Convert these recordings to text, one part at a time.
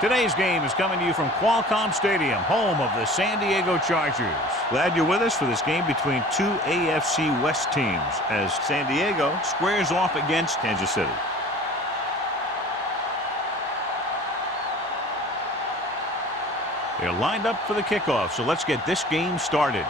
Today's game is coming to you from Qualcomm Stadium, home of the San Diego Chargers. Glad you're with us for this game between two AFC West teams as San Diego squares off against Kansas City. They're lined up for the kickoff, so let's get this game started.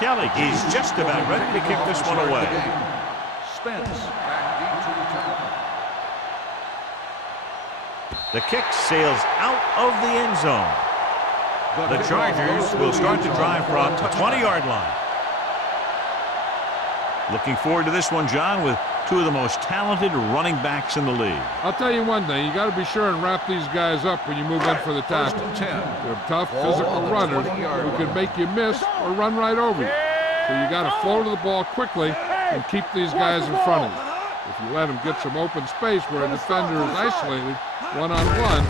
Kelly is just about ready to kick this one away. The kick sails out of the end zone. The Chargers will start to drive from the 20-yard line. Looking forward to this one, John, with two of the most talented running backs in the league. I'll tell you one thing. You got to be sure and wrap these guys up when you move in for the tackle. They're tough, physical runners who can make you miss or run right over you. So you got to flow to the ball quickly and keep these guys in front of you. If you let them get some open space where a defender is isolated one-on-one,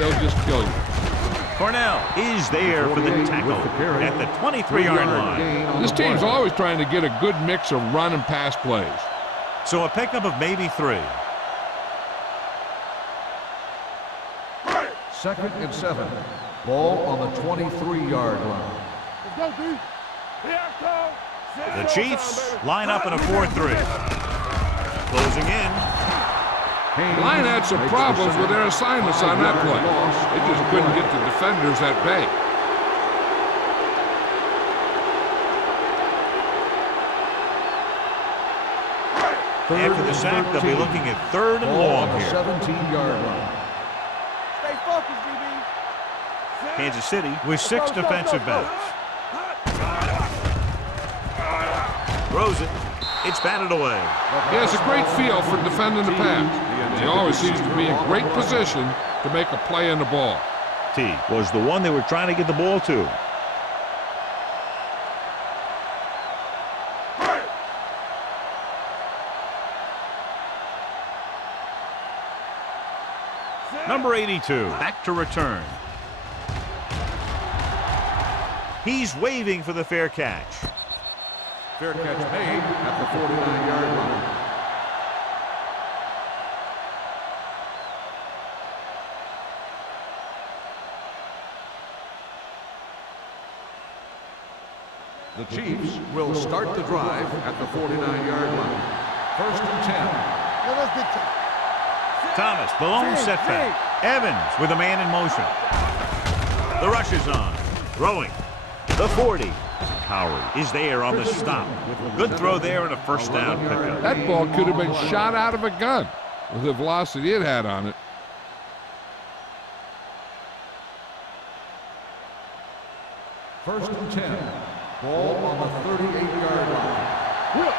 they'll just kill you. Cornell is there for the tackle at the 23-yard line. This team's always trying to get a good mix of run and pass plays. So a pickup of maybe 3. 2nd and 7. Ball on the 23-yard line. The Chiefs line up in a 4-3. Closing in. The line had some problems with their assignments on that play. They just couldn't get the defenders at bay. After the sack, they'll be looking at 3rd and long here. 17-yard line. Stay focused, DB. Kansas City with 6 defensive backs. Throws it. It's batted away. He has a great feel for defending the pass. He always seems to be in great position to make a play on the ball. T was the one they were trying to get the ball to. Number 82, back to return. He's waving for the fair catch. Fair catch made at the 49-yard line. The Chiefs will start the drive at the 49-yard line. 1st and 10. Thomas, the lone setback. Evans with a man in motion. The rush is on. Throwing. The 40. Howard is there on the stop. Good throw there and a first down pickup. That ball could have been shot out of a gun with the velocity it had on it. First and 10. Ball on the 38-yard line. Will.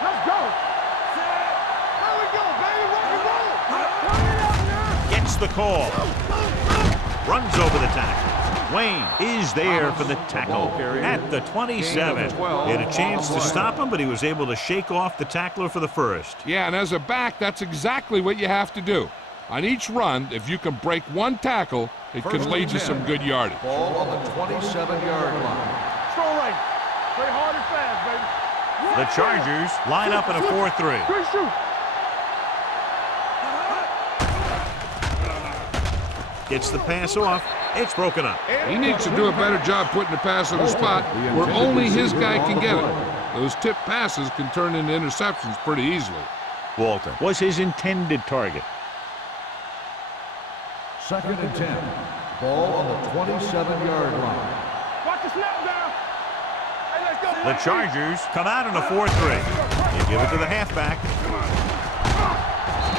Let's go. There we go, baby. Rock and roll. Turn it up now. Gets the call. Runs over the tackle. Wayne is there for the tackle at the 27. He had a chance to stop him, but he was able to shake off the tackler for the first. Yeah, and as a back, that's exactly what you have to do. On each run, if you can break one tackle, it can lead you some good yardage. Ball on the 27-yard line. Throw right. Play hard and fast, baby. The Chargers line up in a 4-3. Good shoot. Gets the pass off. It's broken up. He needs to do a better job putting the pass in a spot where only his guy can get it. Those tip passes can turn into interceptions pretty easily. Walton was his intended target. 2nd and 10. Ball on the 27-yard line. Watch the snap down. Hey, let's go. The Chargers come out in a 4-3. They give it to the halfback.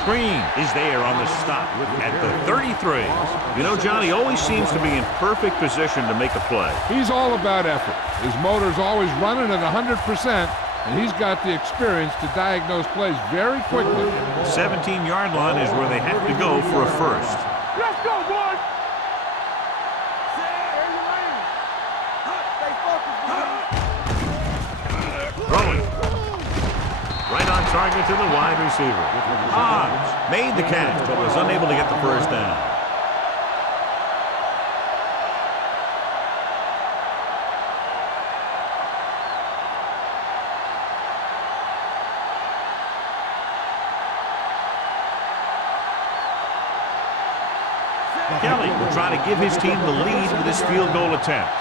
Green is there on the stop at the 33. You know, John, he always seems to be in perfect position to make a play. He's all about effort. His motor's always running at 100%, and he's got the experience to diagnose plays very quickly. The 17-yard line is where they have to go for a first. Let's go, boys. Stay focused, Throwing. Right on target to the wide receiver. Hobbs made the catch, but was unable to get the first down. Kelly will try to give his team the lead with this field goal attempt.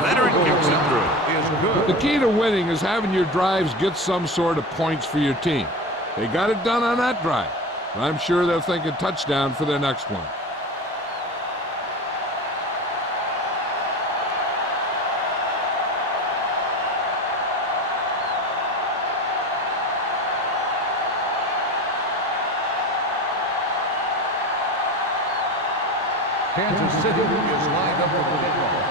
Veteran kicks it through. The key to winning is having your drives get some sort of points for your team. They got it done on that drive. I'm sure they're thinking touchdown for their next one. Kansas City is lined up for the kickoff.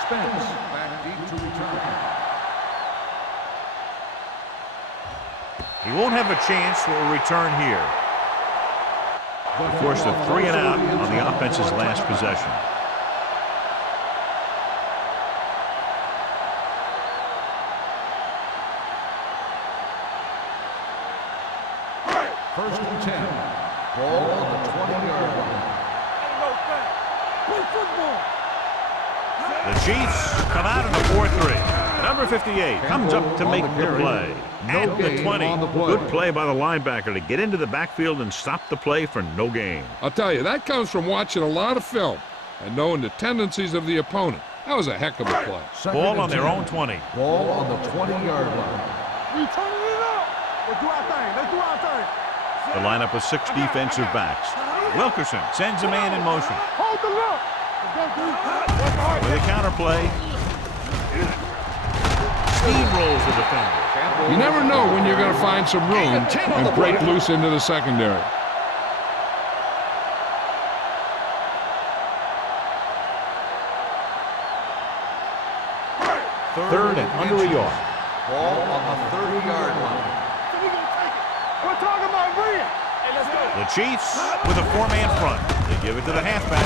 Spence back deep to return. He won't have a chance for a return here. Forced a 3 and out on the offense's last possession. First and 10. Ball on the 20-yard line. The Chiefs come out in the 4-3. Number 58 comes up to make the play. At the 20. Good play by the linebacker to get into the backfield and stop the play for no gain. I'll tell you, that comes from watching a lot of film and knowing the tendencies of the opponent. That was a heck of a play. Ball on their own 20. Ball on the 20-yard line. We turning it up. Let's do our thing. Let's do our thing. The lineup of 6 defensive backs. Wilkerson sends a man in motion. Hold the look. With a counterplay. Steamrolls the defender. You never know when you're going to find some room and break loose into the secondary. Third and under a yard. Ball on the 30-yard line. We're talking about Bria. Hey, let's go. The Chiefs with a 4-man front. They give it to the halfback.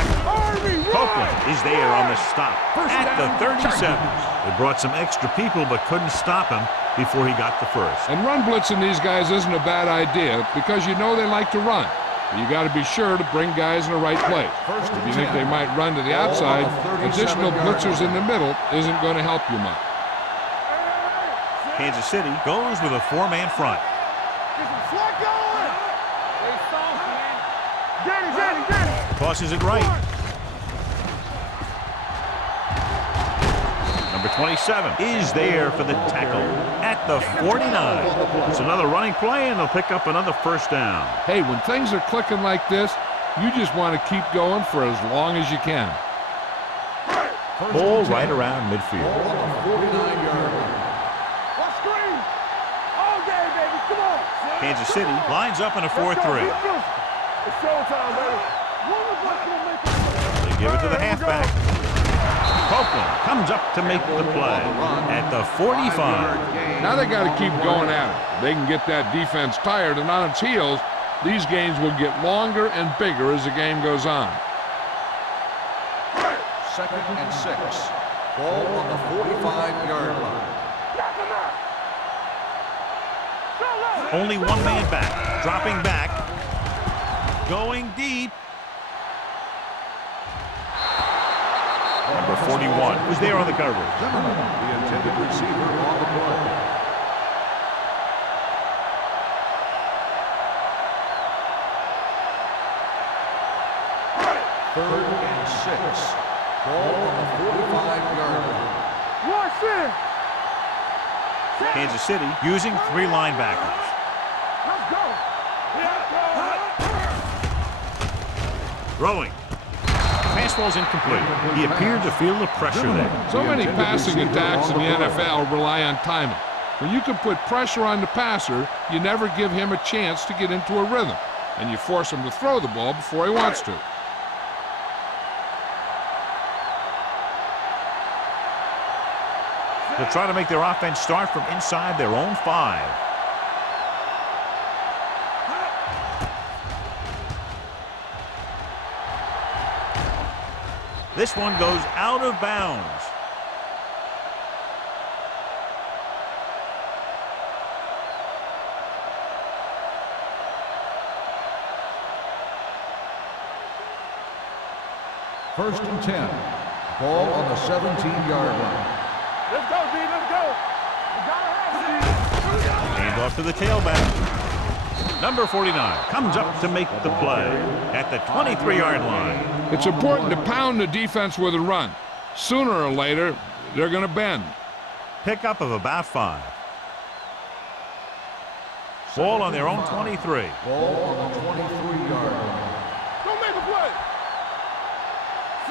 Copeland is there on the stop at the 37. They brought some extra people but couldn't stop him before he got the first. And run blitzing these guys isn't a bad idea because you know they like to run. But you got to be sure to bring guys in the right place. If you think they might run to the outside, additional blitzers in the middle isn't going to help you much. Kansas City goes with a 4-man front. Get some slack going. They soft, man. Danny. Tosses it right. Number 27 is there for the tackle at the 49. It's another running play, and they'll pick up another first down. Hey, when things are clicking like this, you just want to keep going for as long as you can. Ball right around midfield. Ball on the 49-yard line. Let's scream. All day, baby. Come on. Kansas City lines up in a 4-3. It's showtime, baby. They give it to the halfback. Copeland comes up to make the play at the 45. Now they got to keep going at it. They can get that defense tired and on its heels. These games will get longer and bigger as the game goes on. Second and 6. Ball on the 45-yard line. Only 1 man back, dropping back, going deep. Number 41 was there on the coverage. The intended receiver on the play. Third and 6. Ball on the 45-yard line. Watch this. Kansas City using 3 linebackers. Let's go. Throwing. Fastball's incomplete. He appeared to feel the pressure there. So many passing attacks in the NFL rely on timing. When you can put pressure on the passer, you never give him a chance to get into a rhythm, and you force him to throw the ball before he wants to. They'll try to make their offense start from inside their own 5. This one goes out of bounds. First and 10. Ball on the 17-yard line. Let's go, D. Let's go. You gotta have it. Hand off to the tailback. Number 49 comes up to make the play at the 23-yard line. It's important to pound the defense with a run. Sooner or later, they're going to bend. Pickup of about 5. Ball on their own 23. Ball on the 23-yard line. Don't make a play.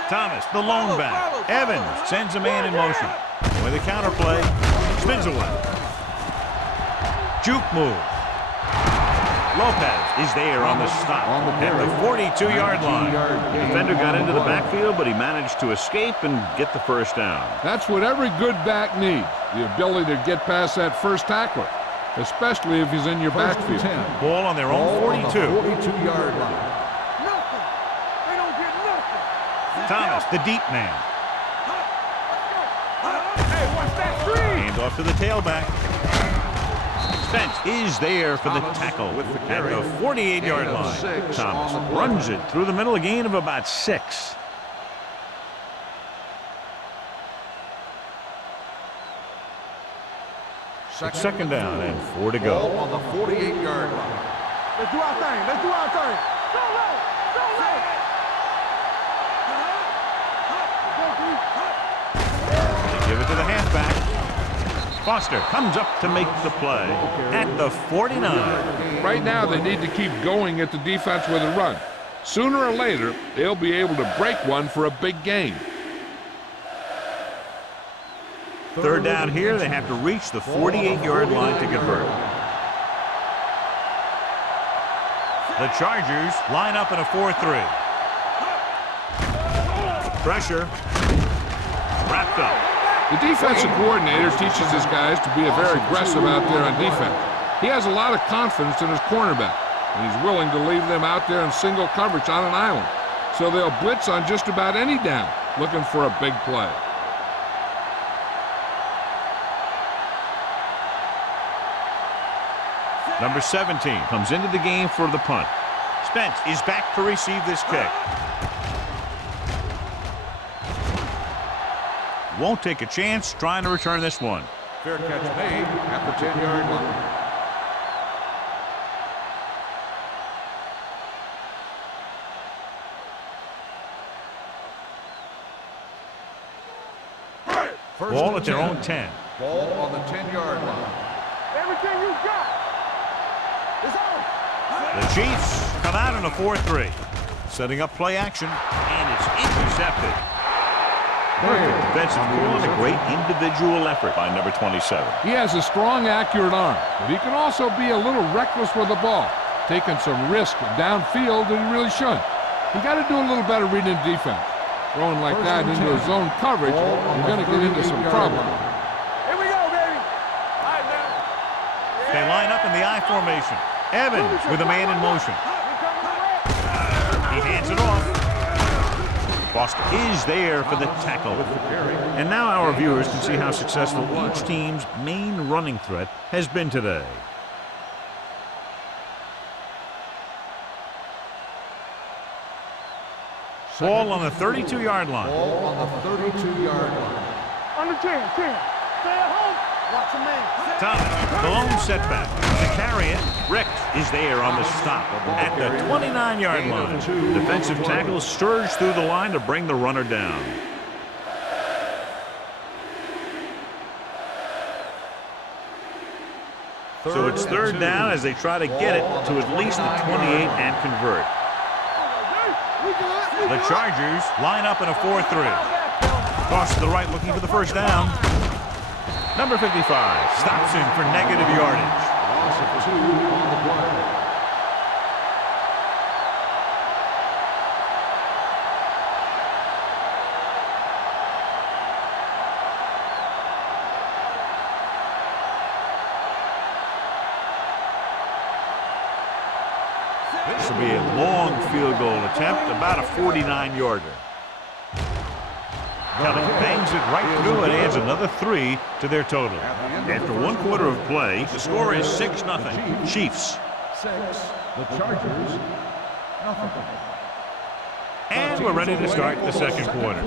Thomas, the lone back. Evans sends a man in motion. With a counter play, spins away. Juke move. Lopez is there on the stop at the 42-yard line. The defender got into the backfield, but he managed to escape and get the first down. That's what every good back needs, the ability to get past that first tackler, especially if he's in your backfield. Ball on their own 42. 42-yard line. Nothing. They don't get nothing. Thomas, the deep man. Hey, watch that screen. Hand off to the tailback. Spence is there for the tackle at the 48-yard line. Thomas runs it through the middle, a gain of about 6. It's second down and 4 to go. Ball on the 48-yard line. Let's do our thing. Let's do our thing. Go low. Go low. They give it to the halfback. Foster comes up to make the play at the 49. Right now, they need to keep going at the defense with a run. Sooner or later, they'll be able to break one for a big gain. Third down here, they have to reach the 48-yard line to convert. The Chargers line up in a 4-3. Pressure. Wrapped up. The defensive coordinator teaches his guys to be very aggressive out there on defense. He has a lot of confidence in his cornerback, and he's willing to leave them out there in single coverage on an island. So they'll blitz on just about any down, looking for a big play. Number 17 comes into the game for the punt. Spence is back to receive this kick. Won't take a chance trying to return this one. Fair catch made at the 10-yard line. Ball at their own 10. Ball on the 10-yard line. Everything you got is on. The Chiefs come out in a 4-3. Setting up play action, and it's intercepted. Perfect defensive call and a great individual effort by number 27. He has a strong, accurate arm, but he can also be a little reckless with the ball, taking some risk downfield that he really shouldn't. You got to do a little better reading defense. Throwing like that into a zone coverage, you're going to get into some trouble. Here we go, baby. All right, now. They line up in the I formation. Evans with a man in motion. He hands it off. Foster is there for the tackle. And now our viewers can see how successful each team's main running threat has been today. Ball on the 32-yard line. Ball on the 32-yard line. On the 10. Stay at home. Watch a man. Thomas, the lone setback. To carry it, Rick is there on the stop at the 29-yard line. Defensive tackle surged through the line to bring the runner down. So it's third down as they try to get it to at least the 28 and convert. The Chargers line up in a 4-3. Cross to the right looking for the first down. Number 55 stops him for negative yardage. Loss of 2 on the play. This will be a long field goal attempt, about a 49-yarder. Kelly bangs it right through and adds another 3 to their total. After 1 quarter of play, the score is 6-0. Chiefs. 6. The Chargers. Nothing. And we're ready to start the second quarter.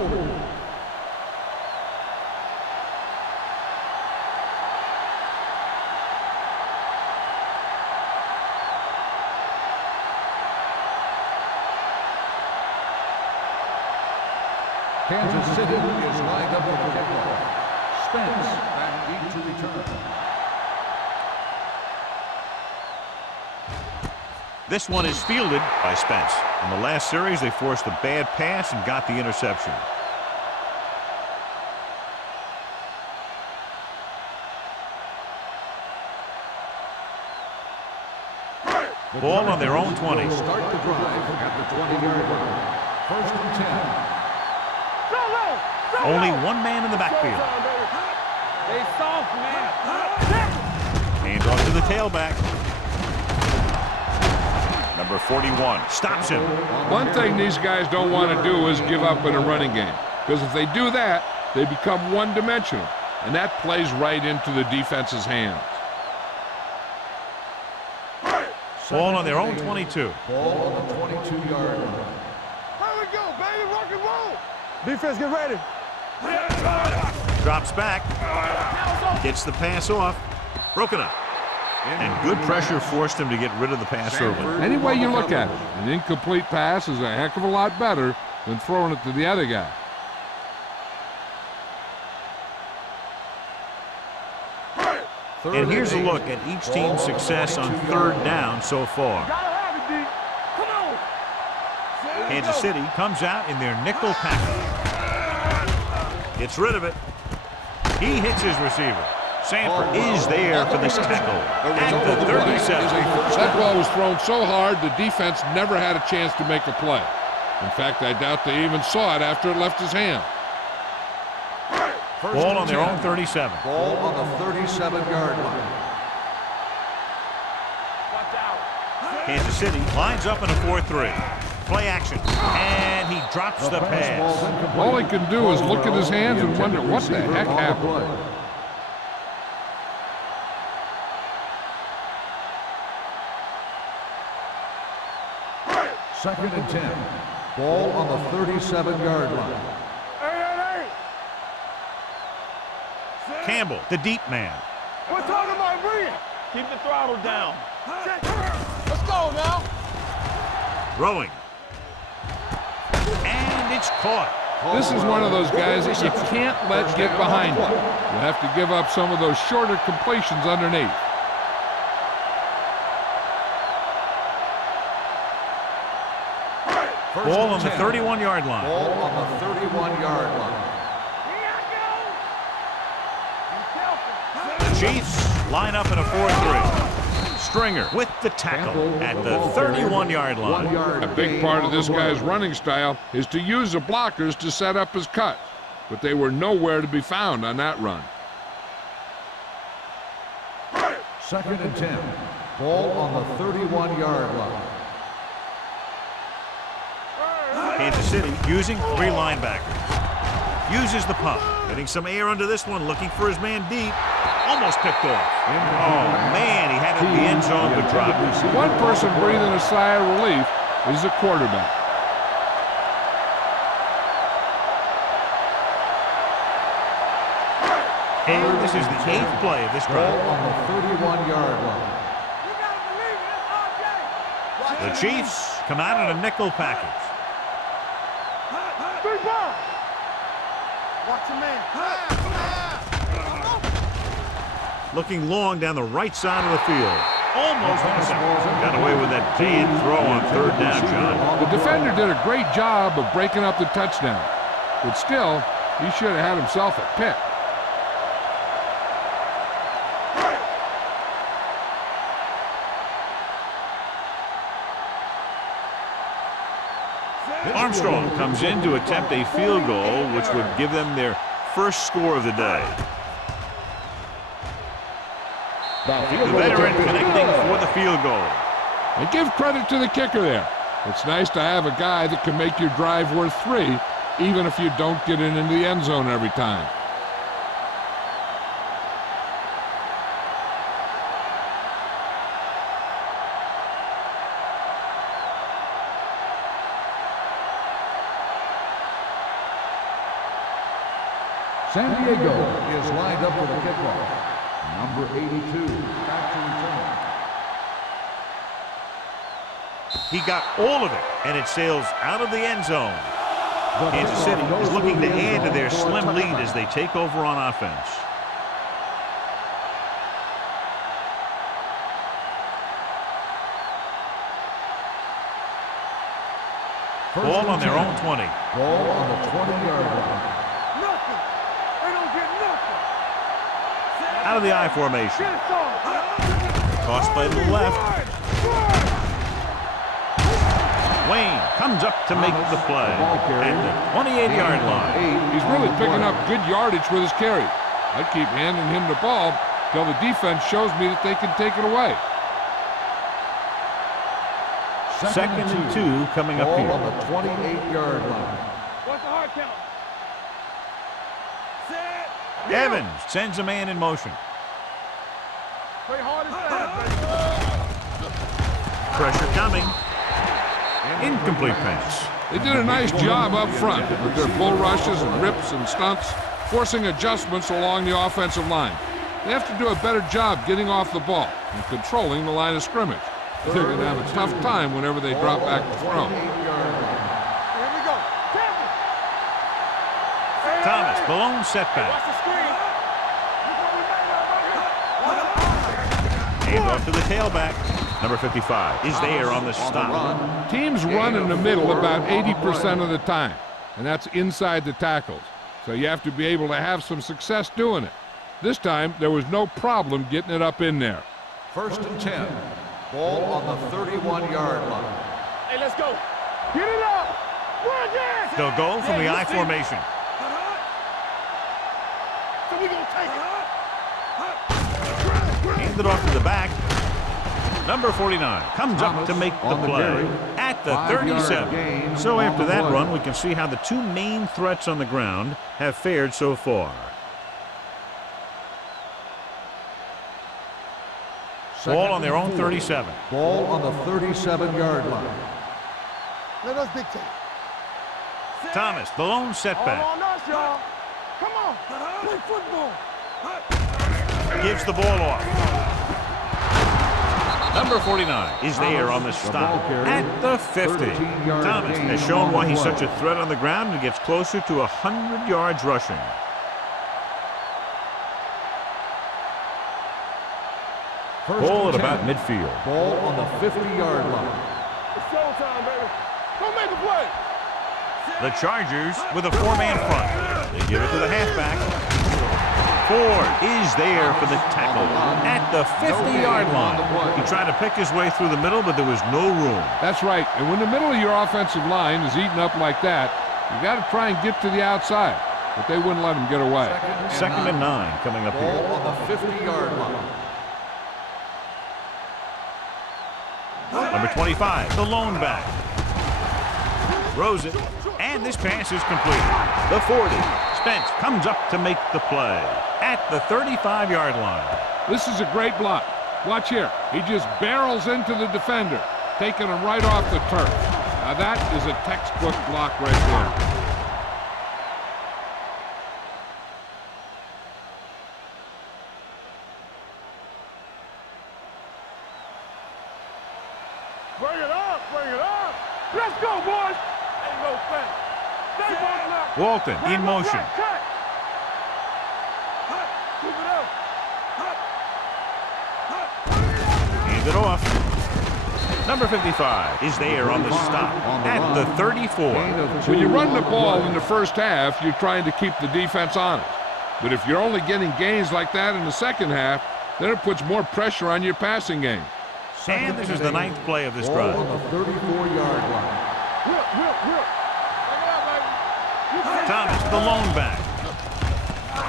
Kansas City is lined up for the kickoff. Spence back deep to return. This one is fielded by Spence. In the last series, they forced a bad pass and got the interception. Ball on their own 20. Start the drive at the 20-yard line. First and 10. Only one man in the backfield. They soft, man. Hand off to the tailback. Number 41 stops him. One thing these guys don't want to do is give up in a running game, because if they do that, they become one-dimensional, and that plays right into the defense's hands. Ball on their own 22. Ball on the 22-yard line. Here we go, baby. Rock and roll. Defense, get ready. Drops back. Gets the pass off. Broken up. And good pressure forced him to get rid of the pass early. Any way you look at it, an incomplete pass is a heck of a lot better than throwing it to the other guy. And here's a look at each team's success on third down so far. Kansas City comes out in their nickel package. Gets rid of it. He hits his receiver. Sanford is there for this tackle at the 37. That ball was thrown so hard the defense never had a chance to make a play. In fact, I doubt they even saw it after it left his hand. Ball on their own 37. Ball on the 37-yard line. Kansas City lines up in a 4-3. Play action. And he drops the pass. All he can do is look at his hands and wonder what the heck happened. Second and 10. Ball on the 37-yard line. Campbell, the deep man. We're talking about breathing. Keep the throttle down. Let's go now. Throwing. And it's caught. This is one of those guys that you can't let get behind you. You have to give up some of those shorter completions underneath. Ball on the 31-yard line. Ball on the 31-yard line. The Chiefs line up in a 4-3. Stringer with the tackle at the 31-yard line. A big part of this guy's running style is to use the blockers to set up his cut, but they were nowhere to be found on that run. Second and 10. Ball on the 31-yard line. Kansas City using three linebackers. Uses the pump. Getting some air under this one, looking for his man deep. Almost picked off. Oh, man, he had it in the end zone, but dropped it. One person breathing a sigh of relief is the quarterback. And this is the 8th play of this drive. Ball on the 31-yard line. The Chiefs come out in a nickel package. Watch your man. Looking long down the right side of the field. Almost intercepted. Got away with that bad throw on third down, John. The defender did a great job of breaking up the touchdown, but still, he should have had himself a pick. Armstrong comes in to attempt a field goal, which would give them their first score of the day. The veteran connecting for the field goal. And give credit to the kicker there. It's nice to have a guy that can make your drive worth 3, even if you don't get it into the end zone every time. San Diego is lined up for the kickoff. Number 82, back to return. He got all of it, and it sails out of the end zone. Kansas City is looking to add to their slim lead as they take over on offense. Ball on their own 20. Ball on the 20-yard line. Nothing. They don't get nothing. Out of the I formation. Toss play to the left. Wayne comes up to make the play at the 28-yard line. He's really picking up good yardage with his carry. I keep handing him the ball till the defense shows me that they can take it away. Second and 2 coming up here. Ball on the 28-yard line. What's the hard count? Set. Evans sends a man in motion. Play hard and fast, baby. Pressure coming. Incomplete pass. They did a nice job up front with their bull rushes and rips and stunts, forcing adjustments along the offensive line. They have to do a better job getting off the ball and controlling the line of scrimmage. They're going to have a tough time whenever they drop back to throw. Here we go. Thomas, Balone setback. Watch the screen. Hand off to the tailback. Number 55 is there on the stop. Teams run in the middle about 80% of the time, and that's inside the tackles. So you have to be able to have some success doing it. This time, there was no problem getting it up in there. First and 10. Ball on the 31-yard line. Hey, let's go. Get it up. Run it. They'll go from the I formation. So we gonna take it. Hand it off to the back. Number 49 comes up to make the play at the 37. So after that run, we can see how the two main threats on the ground have fared so far. Ball on their own 37. Ball on the 37-yard line. Let us dictate. Thomas, Balone setback. All on us, y'all. Come on. Play football. Gives the ball off. Number 49 is there on the stop at the 50. Thomas has shown why he's such a threat on the ground and gets closer to 100 yards rushing. Ball at about midfield. Ball on the 50-yard line. It's showtime, baby. Go make a play. The Chargers with a four-man front. They give it to the halfback. Ford is there for the tackle at the 50-yard line. He tried to pick his way through the middle, but there was no room. That's right. And when the middle of your offensive line is eaten up like that, you got to try and get to the outside. But they wouldn't let him get away. Second and 9 coming up here. Ball on the 50-yard line. Number 25, the lone back. Throws it, and this pass is completed. The 40. Spence comes up to make the play at the 35-yard line. This is a great block. Watch here. He just barrels into the defender, taking him right off the turf. Now that is a textbook block right there. Bring it up. Bring it up. Let's go, boys. Ain't no thing. Stay ball up. Walton in motion. Cut. Keep it up. Hand it off. Number 55 is there on the stop at the 34. When you run the ball in the first half, you're trying to keep the defense honest. But if you're only getting gains like that in the second half, then it puts more pressure on your passing game. And this is the 9th play of this Ball drive. on the 34-yard line. Whip. Take it out, baby. Thomas, the lone back.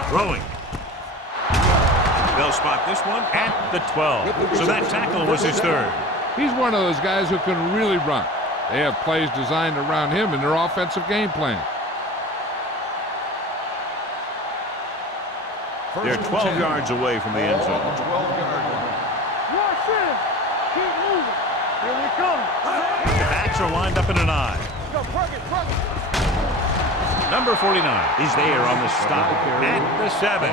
Throwing. They'll spot this one at the 12. So that tackle was his third. He's one of those guys who can really run. They have plays designed around him in their offensive game plan. They're 12 yards away from the end zone. 12-yard line. Watch this. Keep moving. Here we come. The backs are lined up in an I. Go, Perkins. Number 49 is there on the stop at the 7.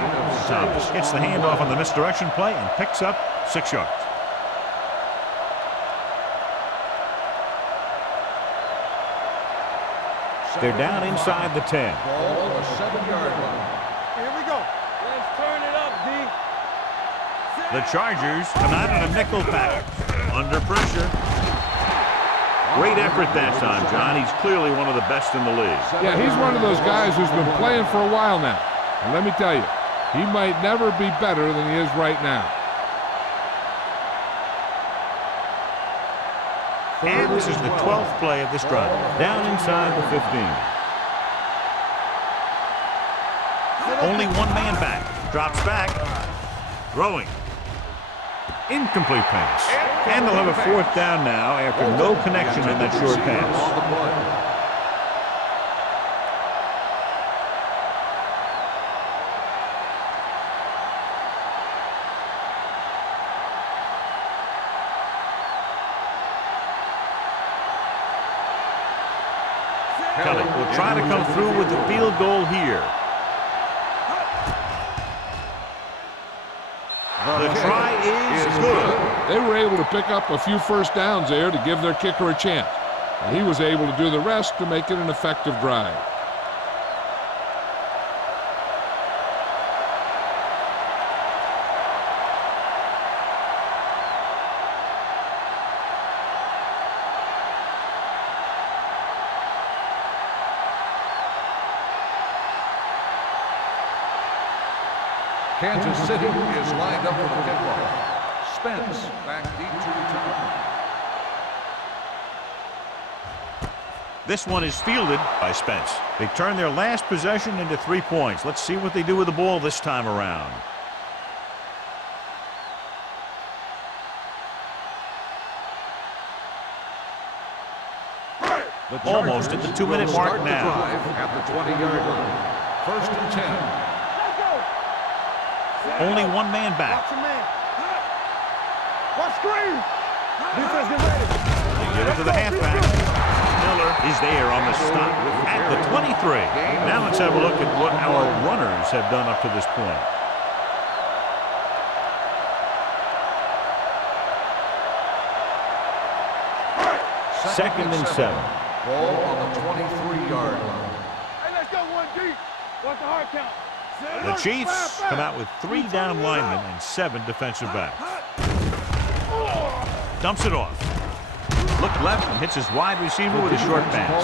Thomas gets the handoff on the misdirection play and picks up 6 yards. They're down inside the 10. Ball on the 7-yard line. Here we go. Let's turn it up, D. The Chargers come out in a nickel package. Under pressure. Great effort that time, John. He's clearly one of the best in the league. Yeah, he's one of those guys who's been playing for a while now. And let me tell you, he might never be better than he is right now. And this is the 12th play of this drive. Down inside the 15. Only one man back. Drops back. Throwing. Incomplete pass. And they'll have a 4th down now after no connection in that short pass. Kelly will try to come through with the field goal here. The try is good. They were able to pick up a few first downs there to give their kicker a chance. And he was able to do the rest to make it an effective drive. Kansas City is lined up for the kickoff. Spence back deep to return. This one is fielded by Spence. They turn their last possession into 3 points. Let's see what they do with the ball this time around. Almost at the 2-minute mark now. At the 20-yard line. 1st and 10. Only one man back. Watch your man. Watch screen. Defense, get ready. They give it to the halfback. Miller is there on the stop at the 23. Now let's have a look at what our runners have done up to this point. Second and 7. Ball on the 23-yard line. Hey, let's go 1 deep. Watch the hard count. The Chiefs come out with 3 down linemen and 7 defensive backs. Dumps it off. Look left and hits his wide receiver with a short pass.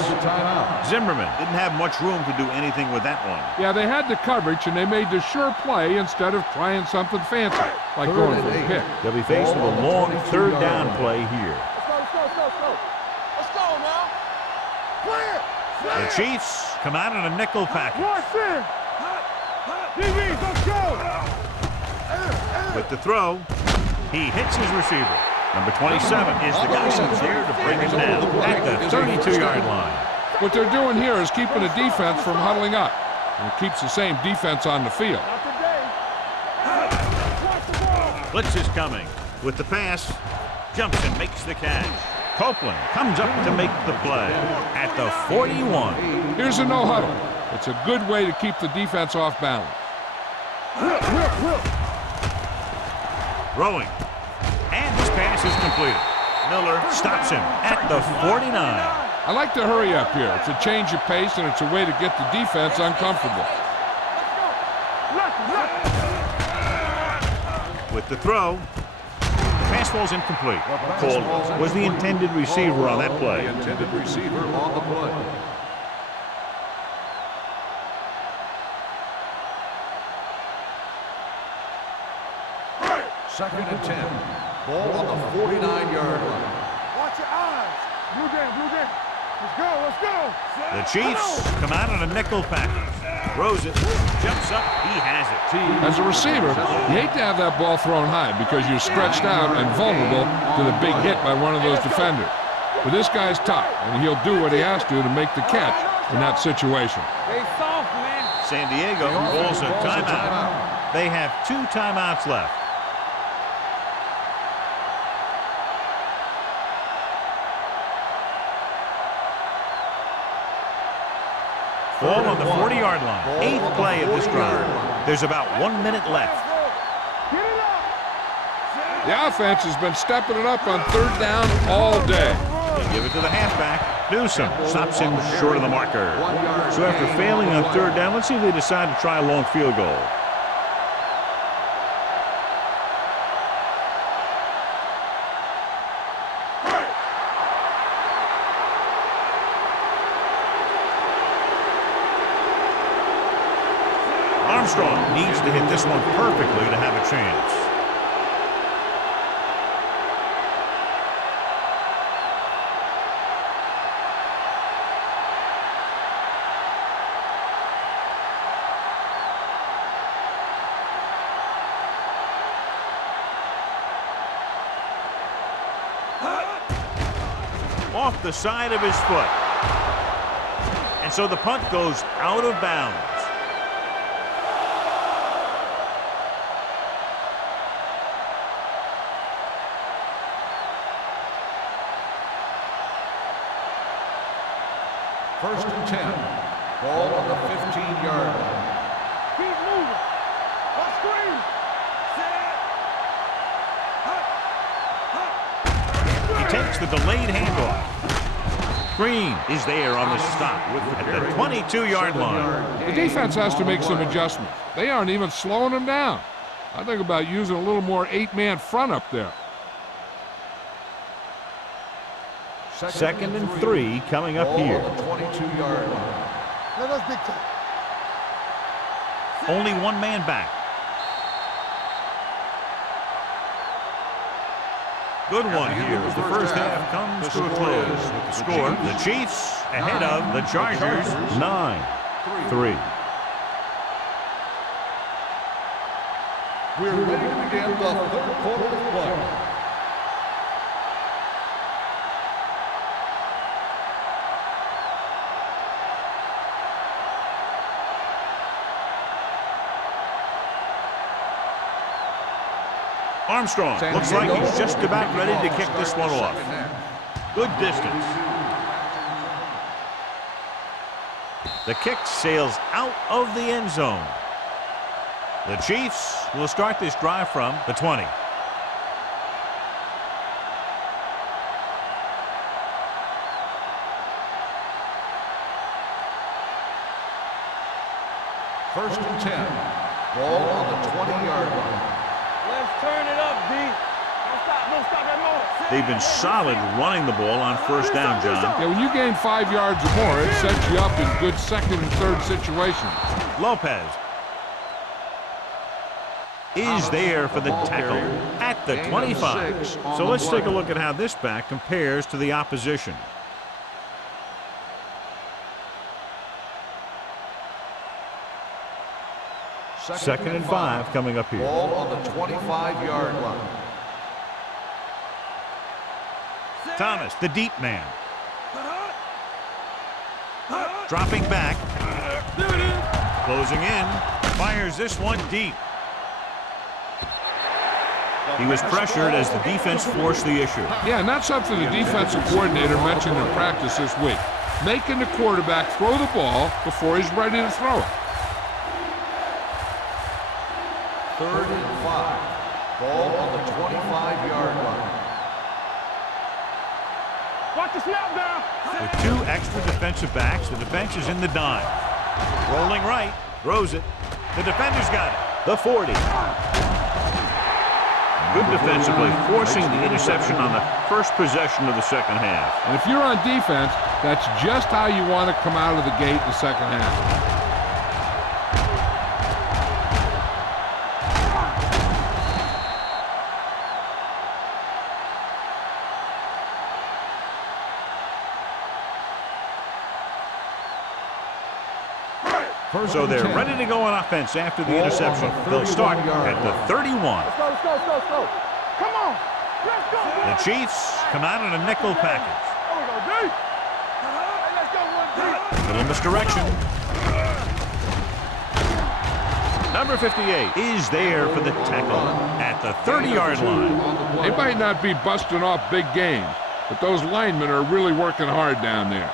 Zimmerman didn't have much room to do anything with that one. Yeah, they had the coverage, and they made the sure play instead of trying something fancy, like going for a pick. They'll be faced with a long 3rd down play here. Let's go now. Clear. The Chiefs come out in a nickel package. Watch in. DBs, let's go. With the throw, he hits his receiver. Number 27 is the guy who's there to bring him down at the 32-yard line. What they're doing here is keeping the defense from huddling up. And it keeps the same defense on the field. Blitz is coming. With the pass, jumps and makes the catch. Copeland comes up to make the play at the 41. Here's a no huddle. It's a good way to keep the defense off balance. Throwing. And this pass is completed. Miller stops him at the 49. I like to hurry up here. It's a change of pace, and it's a way to get the defense uncomfortable. With the throw, pass falls incomplete. Cole was the intended receiver on that play. The intended receiver on the play. Second and 10. Ball on the 49-yard line. Watch your eyes. Blue game. Let's go. The Chiefs come out in a nickel package. Throws it, jumps up, he has it. As a receiver, you hate to have that ball thrown high because you're stretched out and vulnerable to the big hit by one of those defenders. But this guy's tough, and he'll do what he has to make the catch in that situation. They soft, man. San Diego calls a timeout. They have 2 timeouts left. Ball on the 30-yard line. 8th play of this drive. There's about 1 minute left. The offense has been stepping it up on 3rd down all day. They give it to the halfback. Newsom stops him short of the marker. So after failing on 3rd down, let's see if they decide to try a long field goal. Armstrong needs to hit this one perfectly to have a chance. Off the side of his foot. And so the punt goes out of bounds. First and 10. Ball on the 15-yard line. Keep moving. Let's screen. He takes the delayed handoff. Green is there on the stop at the 22-yard line. The defense has to make some adjustments. They aren't even slowing them down. I think about using a little more 8-man front up there. Second and 3 coming up here. 22-yard line. That's big time. Only 1 man back. Good one here as the first half comes to a close. With the score, the Chiefs ahead of the Chargers 9-3. We're ready to begin the 3rd quarter of play. Armstrong looks like he's just about ready to kick this one off. Good distance. The kick sails out of the end zone. The Chiefs will start this drive from the 20. First and 10. Ball on the 20-yard line. Let's turn it up, D. Don't stop that moment. They've been solid running the ball on first down, John. Yeah, when you gain 5 yards or more, it sets you up in good 2nd and 3rd situations. Lopez is there for the tackle at the 25. So let's take a look at how this back compares to the opposition. Second and 5 coming up here. Ball on the 25-yard line. Thomas, the deep man. Dropping back. Closing in. Fires this one deep. He was pressured as the defense forced the issue. Yeah, and that's something the defensive coordinator mentioned in practice this week. Making the quarterback throw the ball before he's ready to throw it. 3rd and 5. Ball on the 25-yard line. Watch the snap down. With 2 extra defensive backs, the defense is in the dime. Rolling right, throws it. The defender's got it. The 40. Good defensively, forcing the interception on the first possession of the second half. And if you're on defense, that's just how you want to come out of the gate in the second half. So they're ready to go on offense after the interception. They'll start at the 31. Let's go. Come on. Let's go, boy. The Chiefs come out in a nickel package. There we go, D. Hey, let's go, 1D. Little misdirection. Number 58 is there for the tackle at the 30-yard line. They might not be busting off big games, but those linemen are really working hard down there.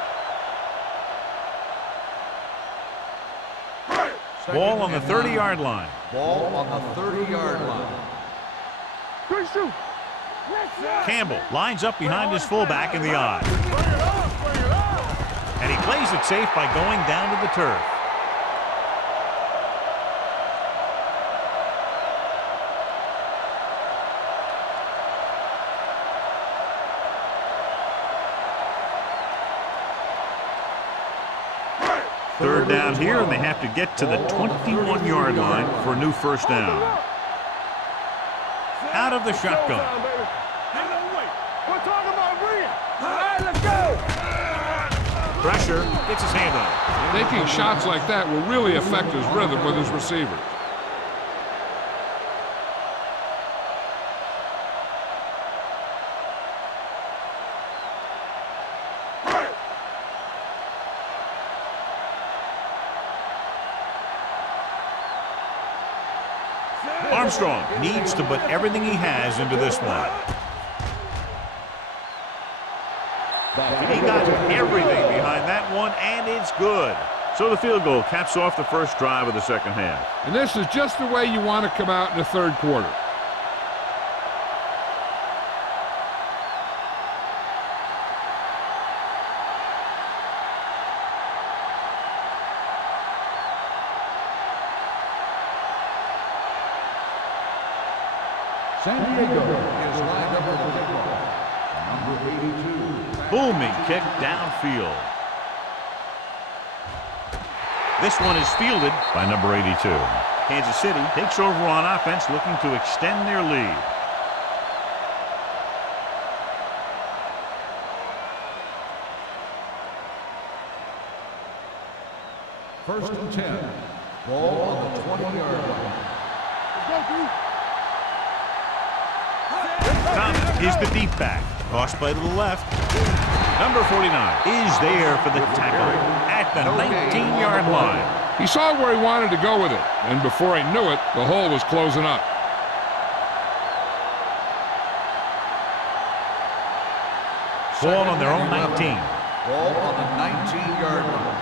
Ball on the 30-yard line. Ball on the 30-yard line. Good shoot. Campbell lines up behind his fullback in the I. Bring it up, bring it up. And he plays it safe by going down to the turf. Third down here, and they have to get to the 21-yard line for a new first down. Out of the shotgun. We're talking about bringing. All right, let's go. Pressure, gets his hand on it. Taking shots like that will really affect his rhythm with his receivers. Armstrong needs to put everything he has into this one. He got everything behind that one, and it's good. So the field goal caps off the first drive of the second half. And this is just the way you want to come out in the third quarter. San Diego is lined up for the kickoff. Number 82. Booming kick downfield. This one is fielded by number 82. Kansas City takes over on offense, looking to extend their lead. First and 10. Ball on the 20-yard line. Thomas is the deep back. Cross play to the left. Number 49 is there for the tackle at the 19-yard line. He saw where he wanted to go with it, and before he knew it, the hole was closing up. Ball on their own 19. Ball on the 19-yard line.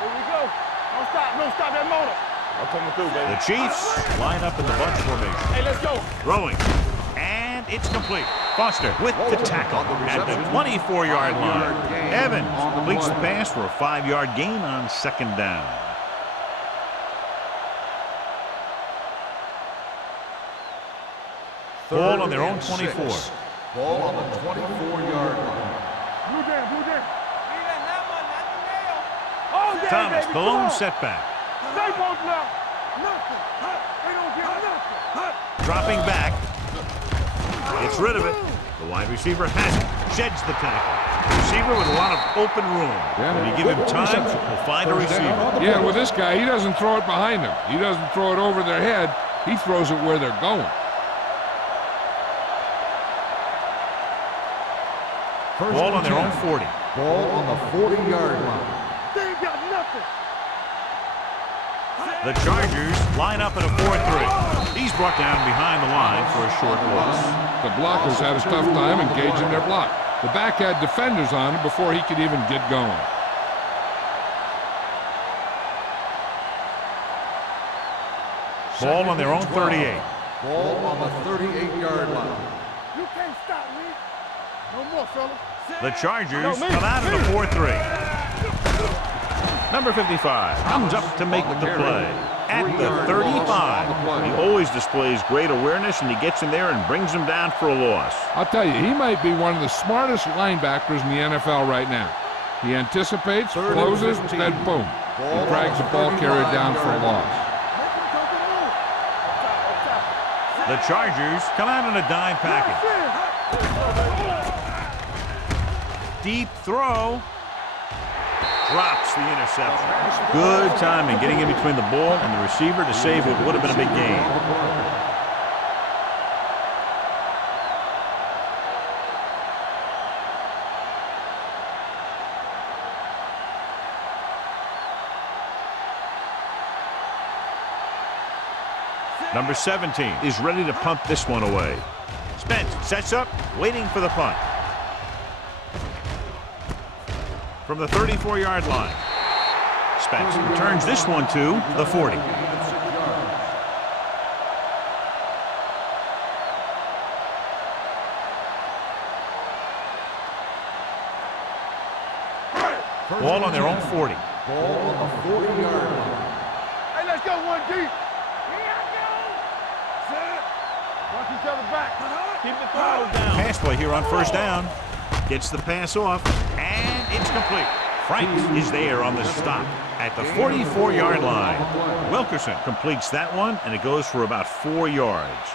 Here we go. Don't stop. Don't stop that motor. I'm coming through, baby. The Chiefs line up in the bunch formation. Hey, let's go. Throwing. And it's complete. Foster with the tackle at the 24-yard line. Evans completes the pass for a 5-yard gain on second down. Ball on their own 24. Ball on the 24-yard line. Blue down, blue down. Oh, damn, Thomas, baby, the come lone on. setback. They won't know. Nothing. They don't get nothing. Dropping back. Gets rid of it. The wide receiver has it. Sheds the tackle. Receiver with a lot of open room. When you give him time, he'll find a receiver. Yeah, with this guy, he doesn't throw it behind them. He doesn't throw it over their head. He throws it where they're going. Ball on their own 40. Ball on the 40-yard line. They ain't got nothing. The Chargers line up in a 4-3. He's brought down behind the line for a short loss. The blockers had a tough time engaging their block. The back had defenders on him before he could even get going. Ball on their own 38. Ball on the 38-yard line. You can't stop me. No more, fella. The Chargers come out in a 4-3. Number 55 comes up to make the play at the 35. He always displays great awareness, and he gets in there and brings him down for a loss. I'll tell you, he might be one of the smartest linebackers in the NFL right now. He anticipates, closes, then boom. He drags the ball carrier down for a loss. The Chargers come out in a dime package. Deep throw. Drops the interception. Good timing getting in between the ball and the receiver to save what would have been a big gain. Number 17 is ready to punt this one away. Spence sets up, waiting for the punt. From the 34-yard line. Spence returns this one to the 40. Ball on their own 40. Ball on the 40-yard line. Hey, let's go one deep. Watch each other back. Keep the throttle down. Pass play here on first down. Gets the pass off, and it's complete. Franks is there on the stop at the 44-yard line. Wilkerson completes that one, and it goes for about 4 yards.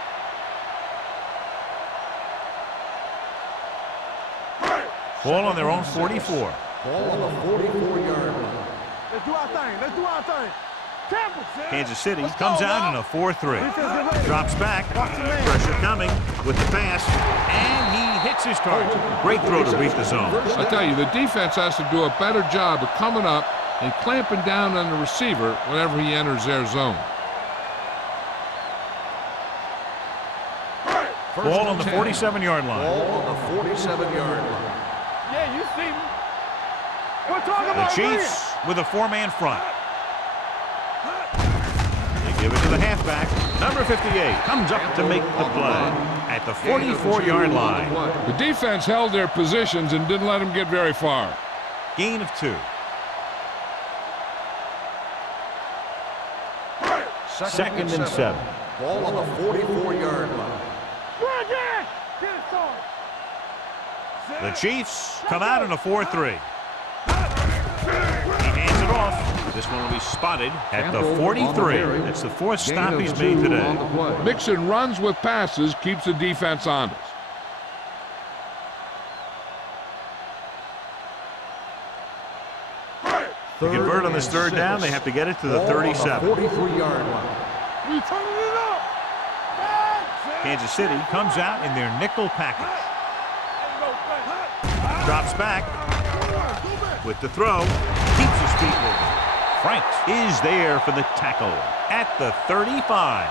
Ball on their own 44. Ball on the 44-yard line. Let's do our thing. Let's do our thing. Kansas City comes out in a 4-3. Drops back. Pressure coming with the pass. And he hits his target. Great throw to beat the zone. I tell you, the defense has to do a better job of coming up and clamping down on the receiver whenever he enters their zone. Ball on the 47-yard line. Ball on the 47-yard line. Yeah, you see me. We're talking The about Chiefs with a 4-man front. They give it to the halfback. Number 58 comes up to make the play at the 44-yard line. The defense held their positions and didn't let them get very far. Gain of 2. Second and 7. Ball on the 44-yard line. We're again. Get it started. The Chiefs come out in a 4-3. He hands it off. This one will be spotted at the 43. That's the 4th stop he's made today. Mixon runs with passes, keeps the defense honest. To convert on this 3rd down, they have to get it to the 37. 43-yard line. We turning it up. Kansas City comes out in their nickel package. Ain't no thing. Drops back with the throw. Keeps his feet moving. Franks is there for the tackle at the 35.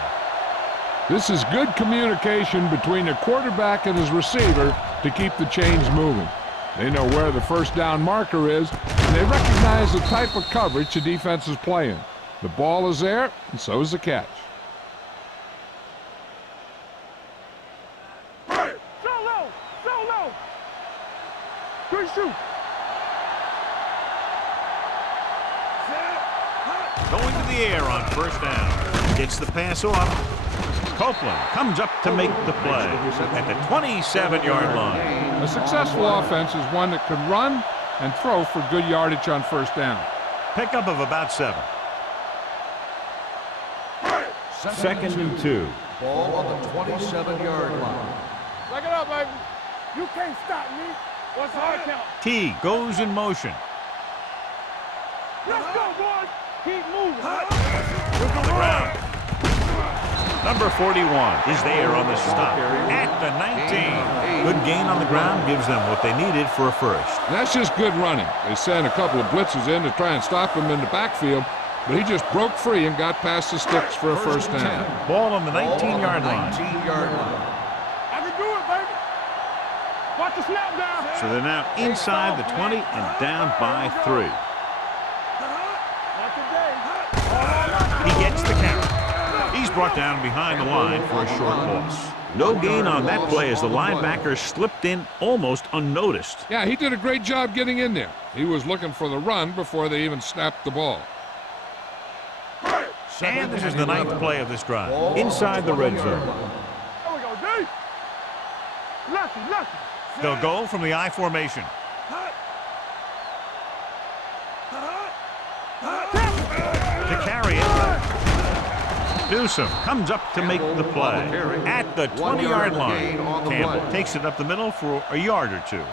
This is good communication between the quarterback and his receiver to keep the chains moving. They know where the first down marker is, and they recognize the type of coverage the defense is playing. The ball is there, and so is the catch. Solo. Good shoot. Going to the air on first down. Gets the pass off. Copeland comes up to make the play at the 27-yard line. A successful offense is one that can run and throw for good yardage on first down. Pickup of about 7. Second and 2. Ball on the 27-yard line. Back it up, baby. You can't stop me. What's the hard count? T goes in motion. Let's go, boys. Keep moving. On the ground. Number 41 is there on the stop at the 19. Good gain on the ground gives them what they needed for a first. And that's just good running. They sent a couple of blitzes in to try and stop him in the backfield, but he just broke free and got past the sticks for a first down. Ball on the 19-yard line. 19-yard line. I can do it, baby. Watch the snap down. So they're now inside the 20 and down by 3. Not today. He gets the carry. He's brought down behind the line for a short loss. No gain on that play as the linebacker slipped in almost unnoticed. Yeah, he did a great job getting in there. He was looking for the run before they even snapped the ball. And this is the 9th play of this drive. Inside the red zone. There we go, D. Lucky. They'll go from the I formation. To carry it. Newsom comes up to make the play at the 20-yard line. Campbell takes it up the middle for a yard or 2.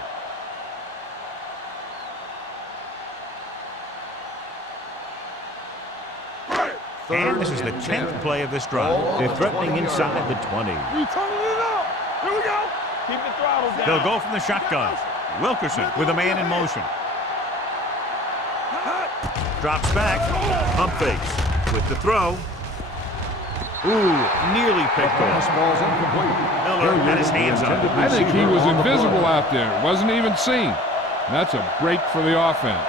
And this is the 10th play of this drive. They're threatening inside the 20. We turning it up. Here we go. Keep the throttle down. They'll go from the shotgun. Wilkerson with a man in motion. Drops back. Pump fakes with the throw. Ooh, nearly picked off. Miller had his hands on it. I think he was invisible out there. Wasn't even seen. And that's a break for the offense.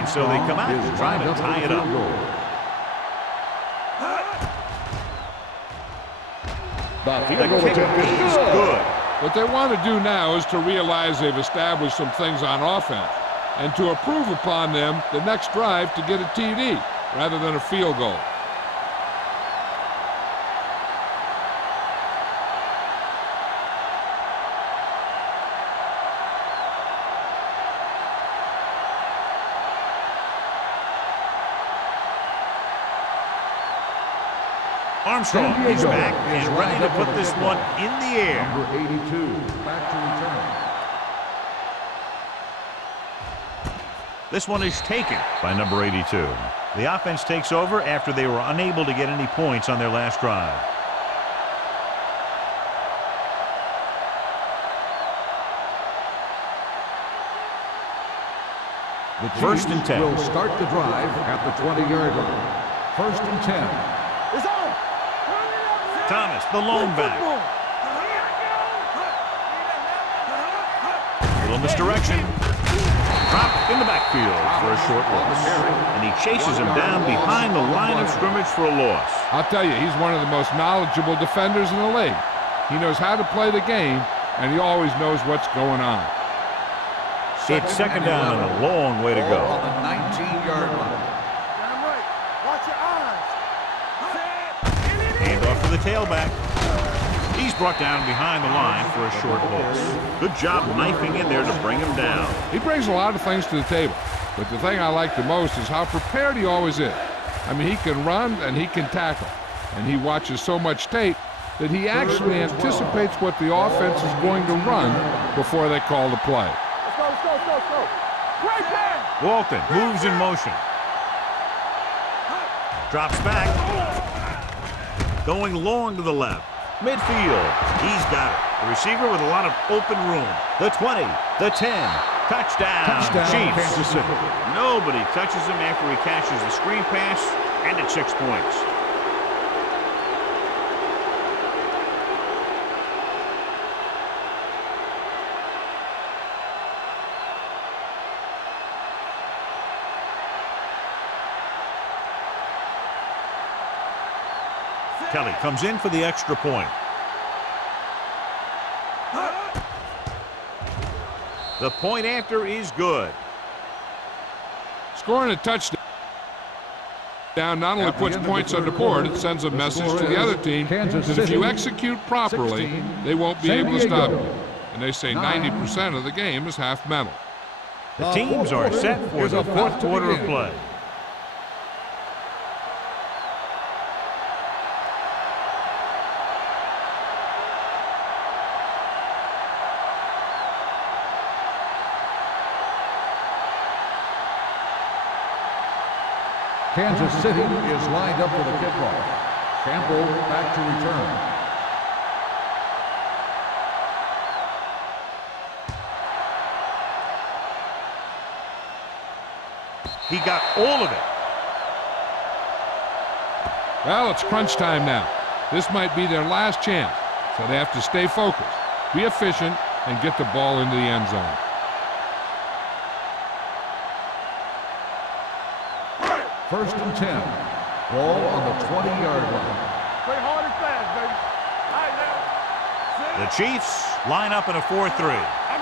And so they come out and try to tie it up. The The field goal kick attempt is is good. good. What they want to do now is to realize they've established some things on offense and to improve upon them the next drive to get a TD rather than a field goal. Armstrong is back and ready to put this one in the air. Number 82, back to return. This one is taken by number 82. The offense takes over after they were unable to get any points on their last drive. The Chiefs First and 10. will start the drive at the 20-yard line. First and 10. It's on. Thomas, the lone back. Little misdirection. Dropped in the backfield for a short loss. And he chases him down behind the line of scrimmage for a loss. I'll tell you, he's one of the most knowledgeable defenders in the league. He knows how to play the game, and he always knows what's going on. It's second down and a long way to go. On the 19-yard line. Damn right. Watch your eyes. Hand off to the tailback. He's brought down behind the line for a short loss. Good job knifing in there to bring him down. He brings a lot of things to the table, but the thing I like the most is how prepared he always is. I mean, he can run and he can tackle, and he watches so much tape that he actually anticipates what the offense is going to run before they call the play. Let's go, let's go, let's go, let's go. Great pass. Walton moves in motion. Drops back. Going long to the left. Midfield. He's got it. The receiver with a lot of open room. The 20. The 10. Touchdown. Chiefs. Kansas City. Nobody touches him after he catches the screen pass, and it's 6 points. Kelly comes in for the extra point. The point after is good. Scoring a touchdown not only puts points on the board, it sends a message to the other team that if you execute properly, they won't be able to stop you. And they say 90% of the game is half mental. The teams are set for the fourth quarter of play. Kansas City is lined up for the kickoff. Campbell back to return. He got all of it. Well, it's crunch time now. This might be their last chance, so they have to stay focused, be efficient, and get the ball into the end zone. First and 10. Ball on the 20-yard line. Play hard and fast, baby. All right, now. The Chiefs line up in a 4-3. I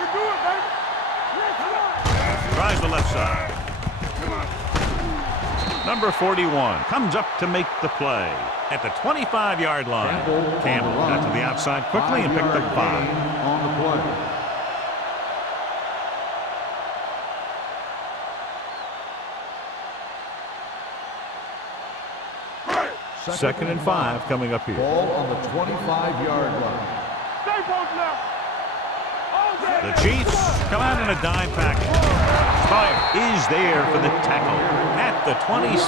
can do it, baby. Yes, Tries the left side. Number 41 comes up to make the play at the 25-yard line. Campbell got to the outside quickly and picked up 5. On the play. Second and 5 coming up here. Ball on the 25-yard line. Stay close now. The Chiefs come out in a dime package. Spire is there for the tackle at the 27.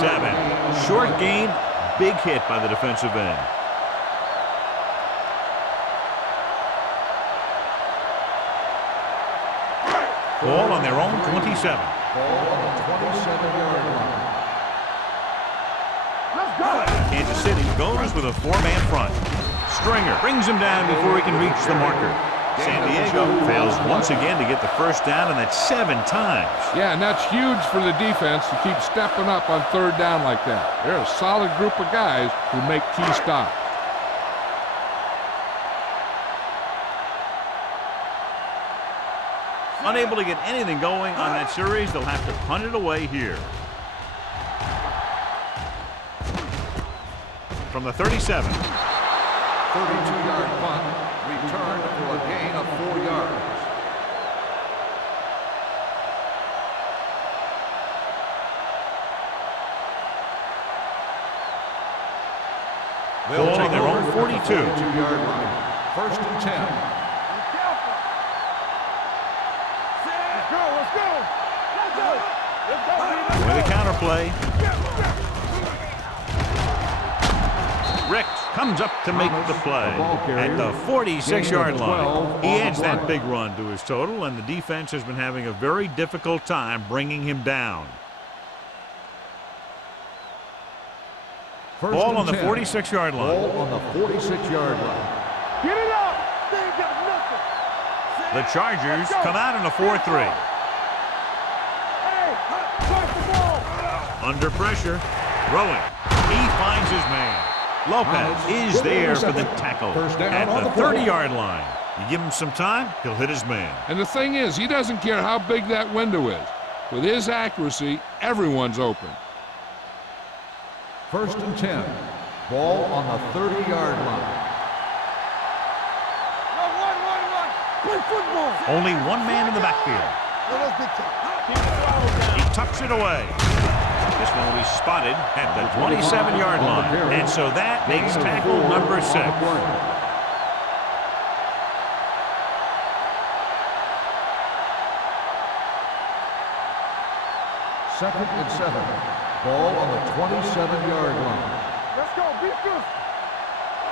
Short gain, big hit by the defensive end. Ball on their own 27. Ball on the 27-yard line. Let's go. Kansas City goes with a 4-man front. Stringer brings him down before he can reach the marker. San Diego fails once again to get the first down, and that's 7 times. Yeah, and that's huge for the defense to keep stepping up on third down like that. They're a solid group of guys who make key stops. Unable to get anything going on that series, they'll have to punt it away here. From the 37. 32-yard punt, returned for a gain of 4 yards. Ball on their own 42. 32-yard line. First and 10. With a counter play. Ricks comes up to make the play at the 46-yard line. He adds that big run to his total, and the defense has been having a very difficult time bringing him down. Ball on the 46-yard line. Ball on the 46-yard line. Get it up. They ain't got nothing. The Chargers come out in a 4-3. Hey, touch the ball. Under pressure. Throwing. He finds his man. Lopez is there for the tackle at the 30-yard line. You give him some time, he'll hit his man. And the thing is, he doesn't care how big that window is. With his accuracy, everyone's open. First and 10. Ball on the 30-yard line. Play football. Only one man in the backfield. He tucks it away. This one will be spotted at the 27-yard line. And so that makes tackle number 6. Second and 7. Ball on the 27-yard line. Let's go. Beat this.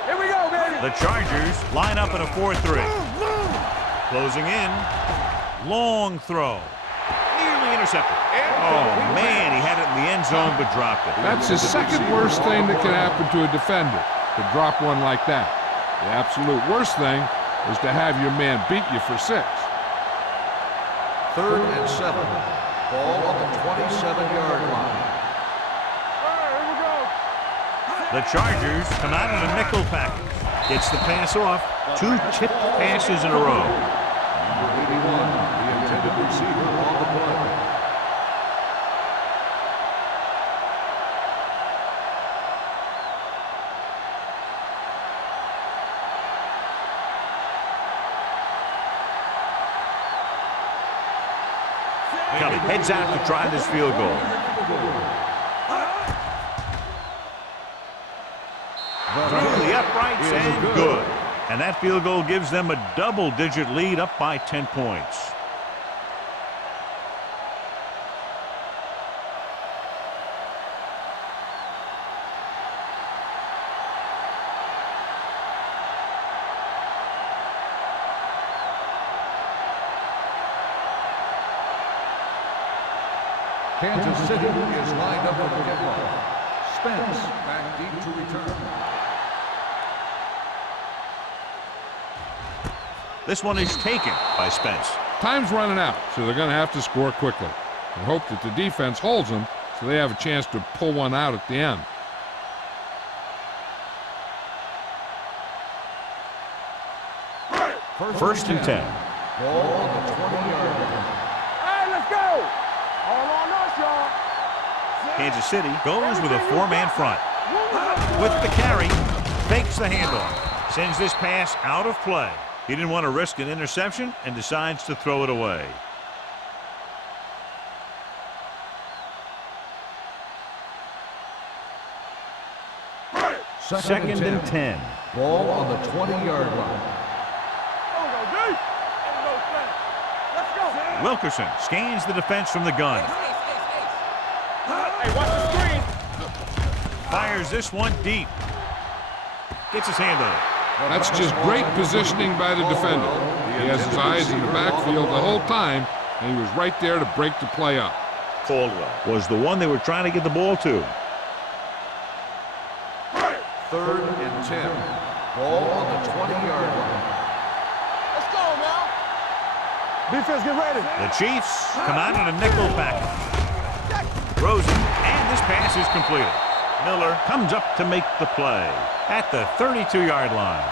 Here we go, baby. The Chargers line up in a 4-3. Closing in. Long throw. Nearly intercepted. Oh, man, he had it in the end zone but dropped it. That's the second worst thing that can happen to a defender, to drop one like that. The absolute worst thing is to have your man beat you for 6. Third and 7. Ball on the 27-yard line. All right, here we go. The Chargers come out in a nickel package. Gets the pass off. 2 tipped passes in a row. Number 81, the intended receiver on the play. Kelly heads out to try this field goal. Through the uprights and good. And that field goal gives them a double-digit lead, up by 10 points. Kansas City is lined up for the kickoff. Spence back deep to return. This one is taken by Spence. Time's running out, so they're going to have to score quickly and hope that the defense holds them so they have a chance to pull one out at the end. First and 10. Ball on the 20-yard line. Hey, let's go. All on us, y'all. Kansas City goes with a 4-man front. With the carry, fakes the handoff, sends this pass out of play. He didn't want to risk an interception and decides to throw it away. Second and 10. Ball on the 20-yard line. Let's go. Wilkerson scans the defense from the gun. Hey, watch the screen. Fires this one deep. Gets his hand on it. That's just great positioning by the defender. He has his eyes in the backfield the whole time, and he was right there to break the play up. Caldwell was the one they were trying to get the ball to. Third and 10. Ball on the 20-yard line. Let's go, Defense, get ready. The Chiefs come out in a nickel package. Rosen, and this pass is completed. Miller comes up to make the play at the 32-yard line.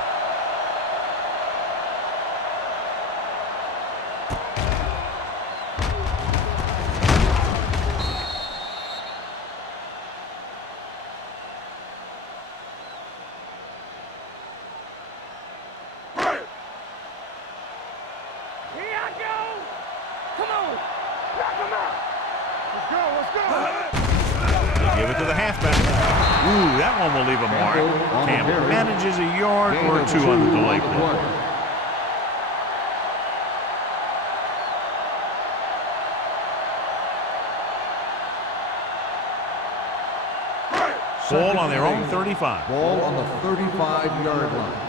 Give it to the halfback. Ooh, that one will leave a mark. Campbell manages a yard or two on the delay play. Ball on their own 35. Ball on the 35-yard line.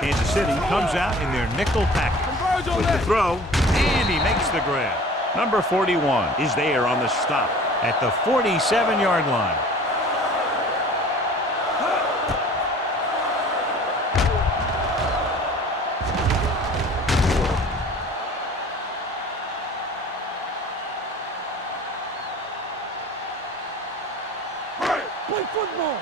Kansas City comes out in their nickel package with the throw, and he makes the grab. Number 41 is there on the stop at the 47-yard line. Play football.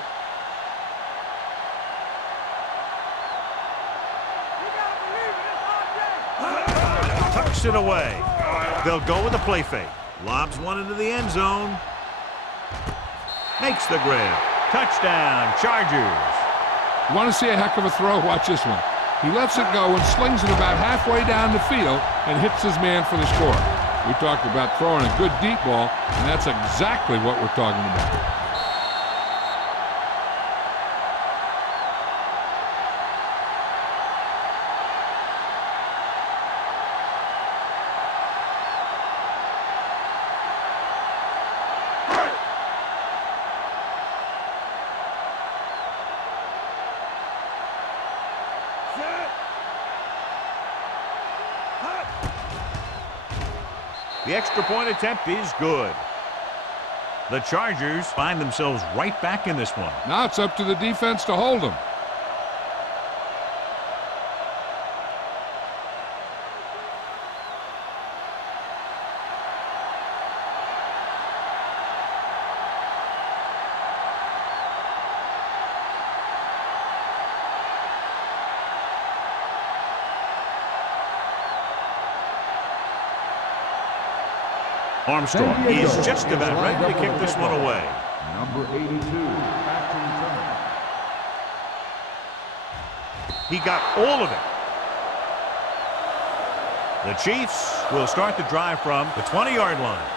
Tucks it away. They'll go with a play fake. Lobs one into the end zone. Makes the grab. Touchdown, Chargers. You want to see a heck of a throw? Watch this one. He lets it go and slings it about halfway down the field and hits his man for the score. We talked about throwing a good deep ball, and that's exactly what we're talking about. The extra point attempt is good. The Chargers find themselves right back in this one. Now it's up to the defense to hold them. Armstrong is just about ready to kick this one away. Number 82. He got all of it. The Chiefs will start the drive from the 20-yard line.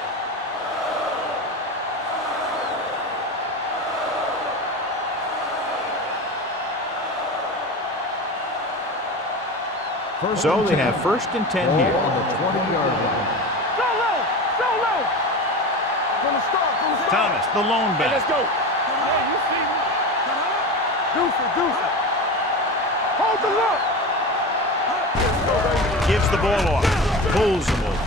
So they have 1st and 10 here. On the 20-yard line. Thomas, the lone back. Let's go. Hey, you see me? Deuce it. Hold the look. Gives the ball off. Pulls him over.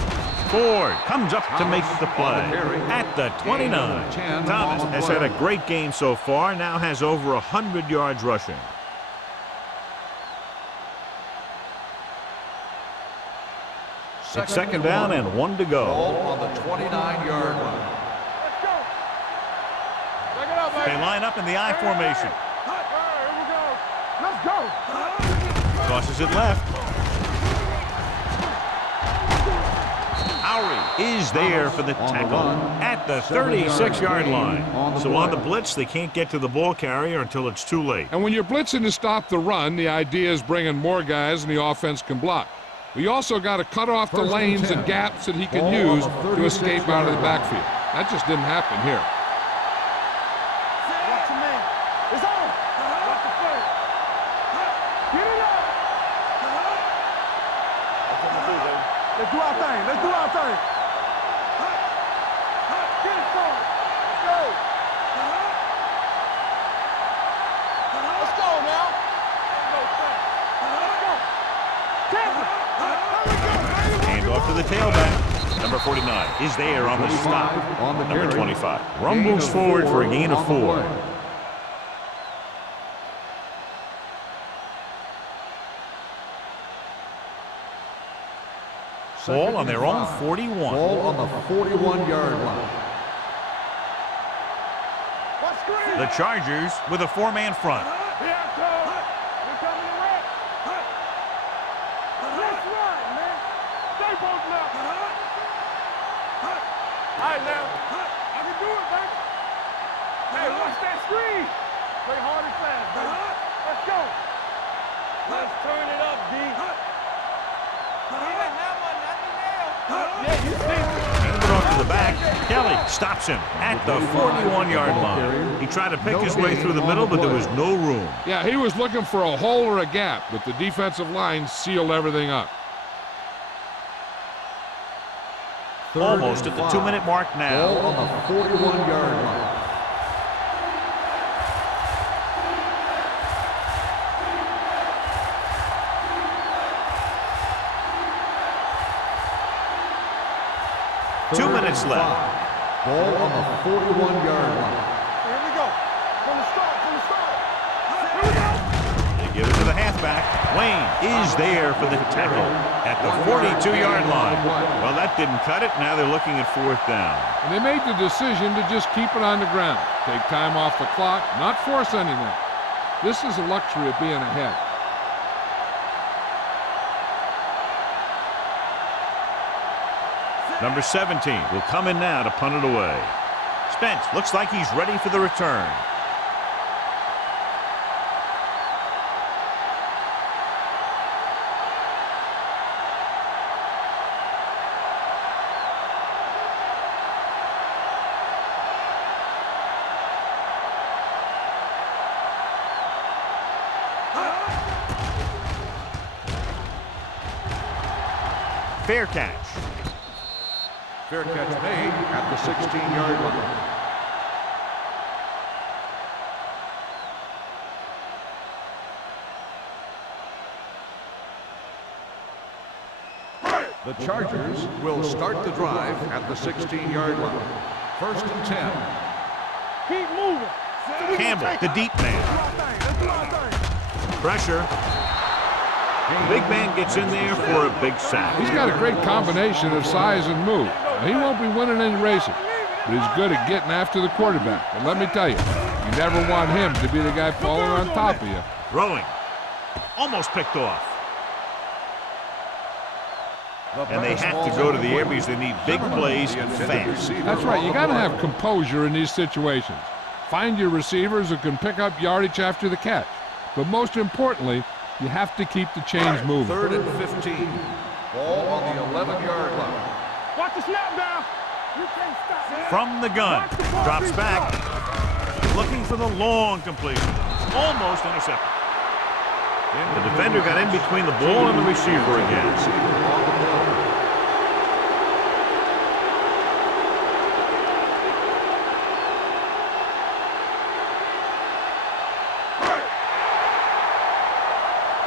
Ford comes up to make the play at the 29. Thomas has had a great game so far, now has over 100 yards rushing. It's 2nd down and 1 to go. Ball on the 29-yard line. They line up in the I formation. Here we go. Let's go. Tosses it left. Howery is there for the tackle at the 36-yard line. So on the blitz, they can't get to the ball carrier until it's too late. And when you're blitzing to stop the run, the idea is bringing more guys than the offense can block. We also got to cut off the lanes and gaps that he can use to escape out of the backfield. That just didn't happen here. It's on. Watch the play. Get it up. Let's do our thing. Let's do our thing. Get it going. Let's go. Let's go now. Let's go. Tampa. Hand off to the tailback. Number 49 is there on the stop. Number 25. Rum moves forward for a gain of 4. Ball on their own 41. Ball on the 41-yard line. The Chargers with a four-man front. All right, now. I can do it, baby. Hey, watch that screen. Play hard and fast, baby. Let's go. Let's turn it up, D. Yeah, you see. Hand it off to the back. Kelly stops him at the 41-yard line. He tried to pick his way through the middle, but there was no room. Yeah, he was looking for a hole or a gap, but the defensive line sealed everything up. Almost at the 2-minute mark now. Ball on the 41-yard line. Two minutes left. Ball on the 41-yard line. Here we go. From the start, Here we go. They give it to the halfback. Wayne is there for the tackle at the 42-yard line. Well, that didn't cut it. Now they're looking at fourth down. And they made the decision to just keep it on the ground. Take time off the clock, not force anything. This is the luxury of being ahead. Number 17 will come in now to punt it away. Spence looks like he's ready for the return. Fair catch. Fair catch made at the 16-yard line. The Chargers will start the drive at the 16-yard line. First and 10. Keep moving. Campbell, the deep man. Pressure. Big man gets in there for a big sack. He's got a great combination of size and move. Now, he won't be winning any races, but he's good at getting after the quarterback. And let me tell you, you never want him to be the guy falling on top of you. Throwing. Almost picked off. And they have to go to the air because they need big plays fast. That's right. You got to have composure in these situations. Find your receivers who can pick up yardage after the catch. But most importantly, you have to keep the chains moving. Third and 15. Ball on the 11-yard line. Watch the snap down. You can't stop. From the gun. Drops back. Looking for the long completion. Almost intercepted. The defender got in between the ball and the receiver again.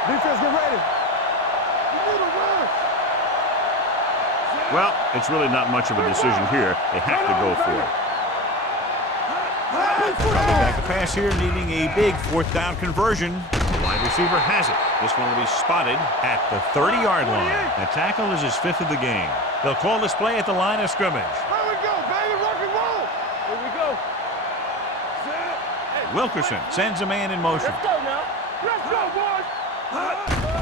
Defense, get ready. You need a run. Well, it's really not much of a decision here. They have to go for it. Coming back to pass here, needing a big fourth down conversion. The wide receiver has it. This one will be spotted at the 30-yard line. The tackle is his fifth of the game. They'll call this play at the line of scrimmage. Here we go, baby. Rock and roll. Here we go. Wilkerson sends a man in motion. Let's go now. Let's go, boys.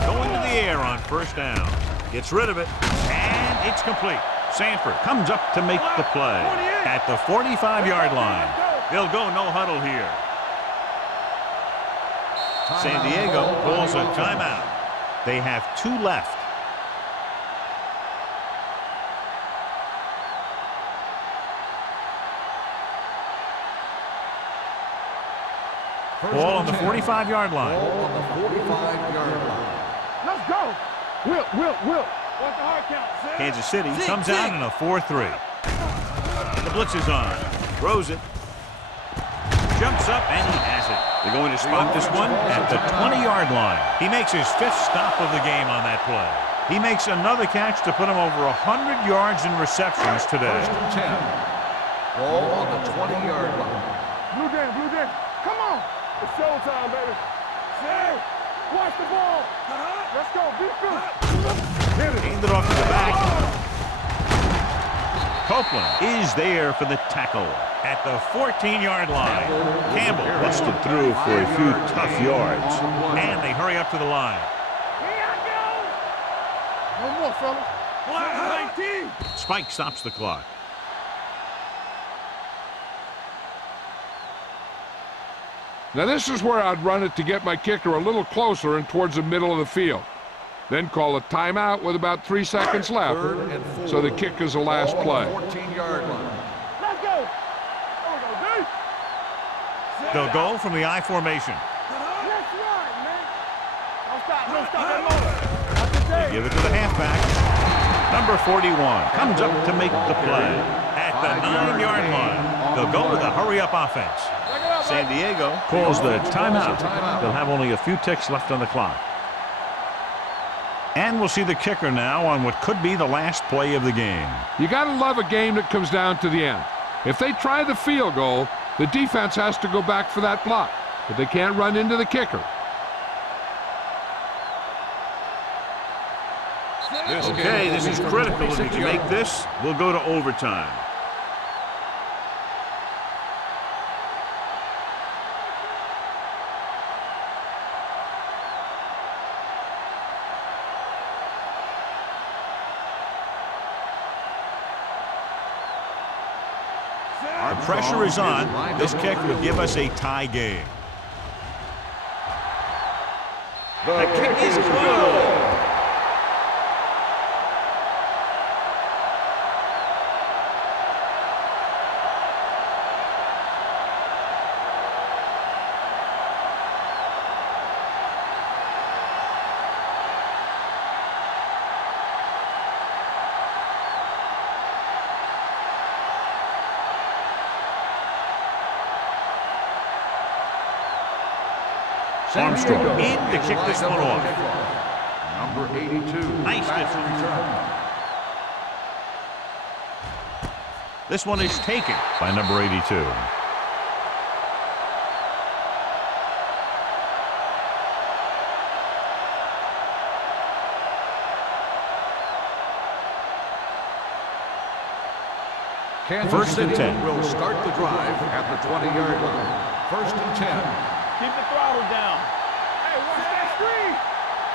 Going to the air on first down. Gets rid of it, and it's complete. Sanford comes up to make the play at the 45-yard line. They'll go no huddle here. San Diego calls a timeout. They have 2 left. Ball on the 45-yard line. Ball on the 45-yard line. Let's go. Will. Watch the hard count. Kansas City comes out in a 4-3. The blitz is on. Throws it. Jumps up, and he has it. They're going to spot this one at the 20-yard line. He makes his 5th stop of the game on that play. He makes another catch to put him over 100 yards in receptions today. First and 10. Ball on the 20-yard line. Blue Dan. Come on. It's showtime, baby. Watch the ball. Let's go. Be good. Hand it off to the back. Copeland is there for the tackle at the 14-yard line. Campbell busted through for a few tough yards. And they hurry up to the line. One more, fellas. 19. Spike stops the clock. Now this is where I'd run it to get my kicker a little closer and towards the middle of the field. Then call a timeout with about 3 seconds left, so the kick is the last play. 14-yard line. Let's go. They'll go from the I formation. Let's run, man. Don't stop that motor. They give it to the halfback. Number 41 comes up to make the play at the 9-yard line. They'll go with a hurry-up offense. San Diego calls the timeout. They'll have only a few ticks left on the clock. And we'll see the kicker now on what could be the last play of the game. You got to love a game that comes down to the end. If they try the field goal, the defense has to go back for that block, but they can't run into the kicker. Okay, this is critical. If you can make this, we'll go to overtime. Our pressure is on. This kick would give us a tie game. The kick is good. Armstrong in to kick this one off. Number 82. Nice return. This one is taken by number 82. Kansas City will start the drive at the 20-yard line. First and 10. Keep the throttle down. Hey, watch that screen.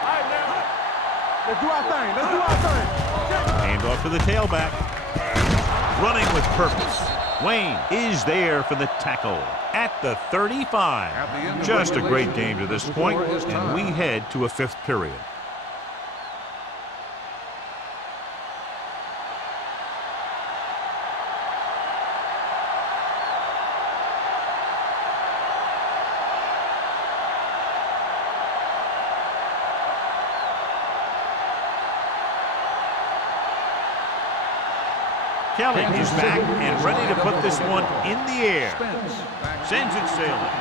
All right, now. Let's do our thing. Let's do our thing. Hand off to the tailback. Running with purpose. Wayne is there for the tackle at the 35. Just a great game to this point, and we head to a fifth period. Kelly is back and ready to put this one in the air. Sends it sailing.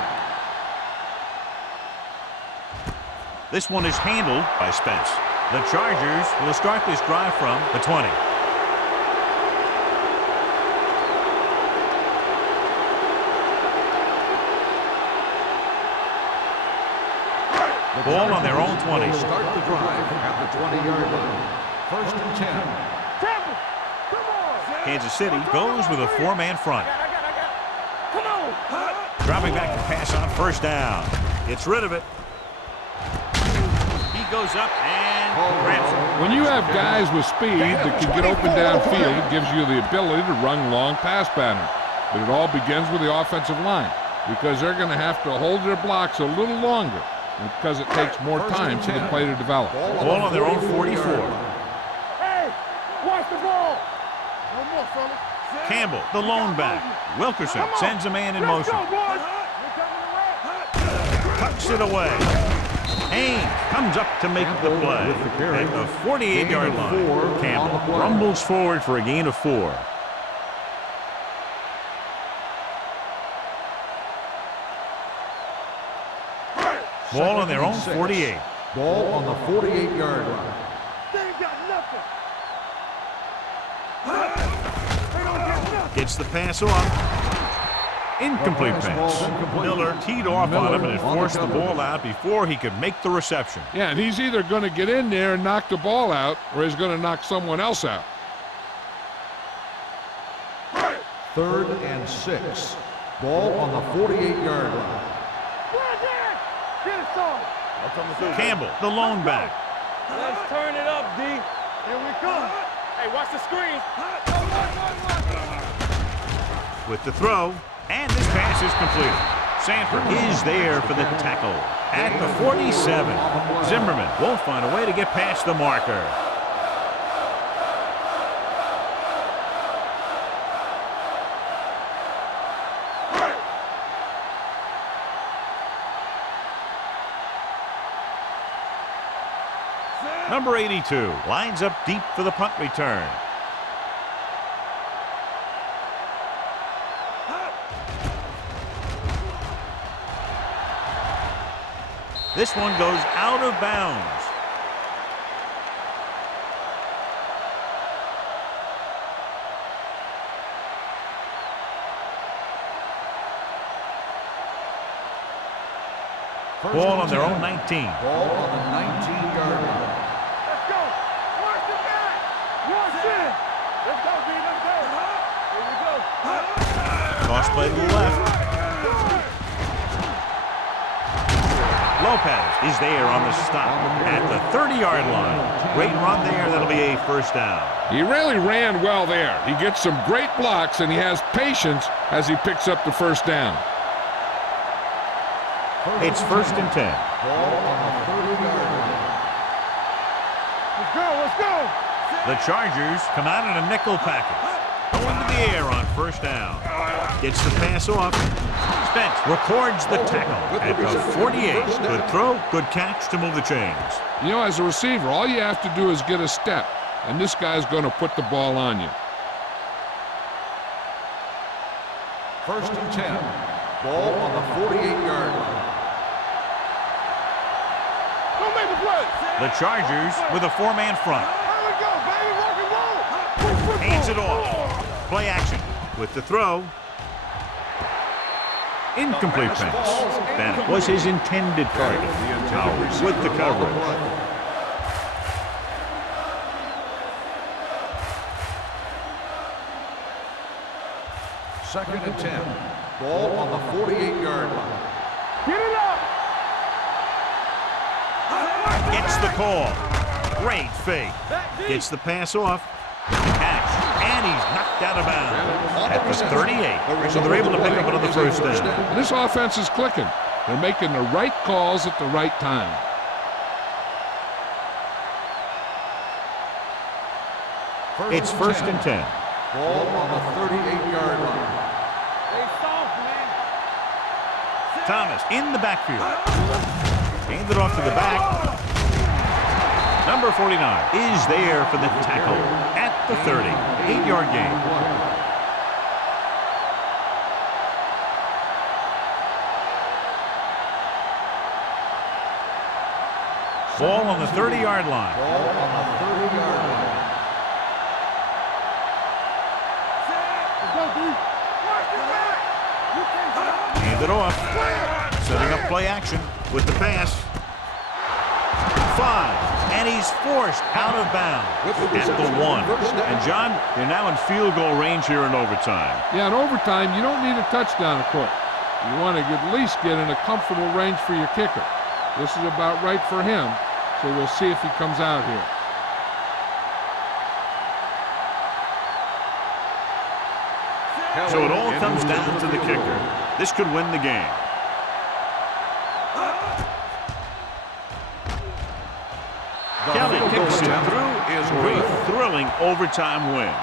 This one is handled by Spence. The Chargers will start this drive from the 20. Ball on their own 20. Start the drive at the 20-yard line. First and 10. Kansas City goes with a four-man front. Come on. Dropping back to pass on first down. Gets rid of it. He goes up and grabs it. When you have guys with speed that can get open downfield, it gives you the ability to run long pass patterns. But it all begins with the offensive line, because they're going to have to hold their blocks a little longer, and because it takes more time for the play to develop. Ball on their own 44. Hey, watch the ball. One more, fella. Campbell, the lone back. Wilkerson sends a man in motion. Tucks it away. Haynes comes up to make the play at the 48-yard line. Campbell rumbles forward for a gain of 4. Ball on their own 48. Ball on the 48-yard line. They ain't got nothing. Gets the pass off. Incomplete pass. Miller teed off on him and it forced the ball out before he could make the reception. Yeah, and he's either going to get in there and knock the ball out, or he's going to knock someone else out. 3rd and 6. Ball on the 48-yard line. Get it, son. Campbell, the lone back. Let's turn it up, D. Here we come. Hey, watch the screen. With the throw, and this pass is completed. Sanford is there for the tackle at the 47. Zimmerman won't find a way to get past the marker. Number 82 lines up deep for the punt return. This one goes out of bounds. Ball on their own 19. Ball on the 19-yard line. Let's go. Watch the back. Watch it. Let's go, D. Let's go. Here we go. Toss play to the left. Lopez is there on the stop at the 30-yard line. Great run there. That'll be a first down. He really ran well there. He gets some great blocks, and he has patience as he picks up the first down. It's 1st and 10. Ball on the 30-yard line. Let's go. Let's go. The Chargers come out in a nickel package. Going to the air on first down. Gets the pass off. Spence records the tackle at the 48. Good throw, good catch to move the chains. You know, as a receiver, all you have to do is get a step, and this guy's going to put the ball on you. 1st and 10. Ball on the 48-yard line. Don't make a play. The Chargers with a 4-man front. Here we go, baby. Rock and roll. Hands it off. Play action with the throw. Incomplete pass. That was his intended target. Powers with the coverage. 2nd and 10. Ball on the 48-yard line. Get it up. Gets the call. Great fake. Gets the pass off. Catch. And he's knocked out of bounds at the 38. So they're able to pick up another first down. This offense is clicking. They're making the right calls at the right time. It's 1st and 10. Ball on the 38-yard line. Stay soft, man. Thomas in the backfield. Hand it off to the back. Number 49 is there for the tackle at the 30. 8-yard gain. Ball on the 30-yard line. Ball on the 30-yard line. Let's go, D. Watch the back. You can't Hand it off. Setting up play action with the pass. 5. And he's forced out of bounds at the 1. And John, they're now in field goal range here in overtime. Yeah, in overtime, you don't need a touchdown, of course. You want to at least get in a comfortable range for your kicker. This is about right for him, so we'll see if he comes out here. So it all comes down to the kicker. This could win the game. Kelly kicks it through is great. Thrilling overtime win.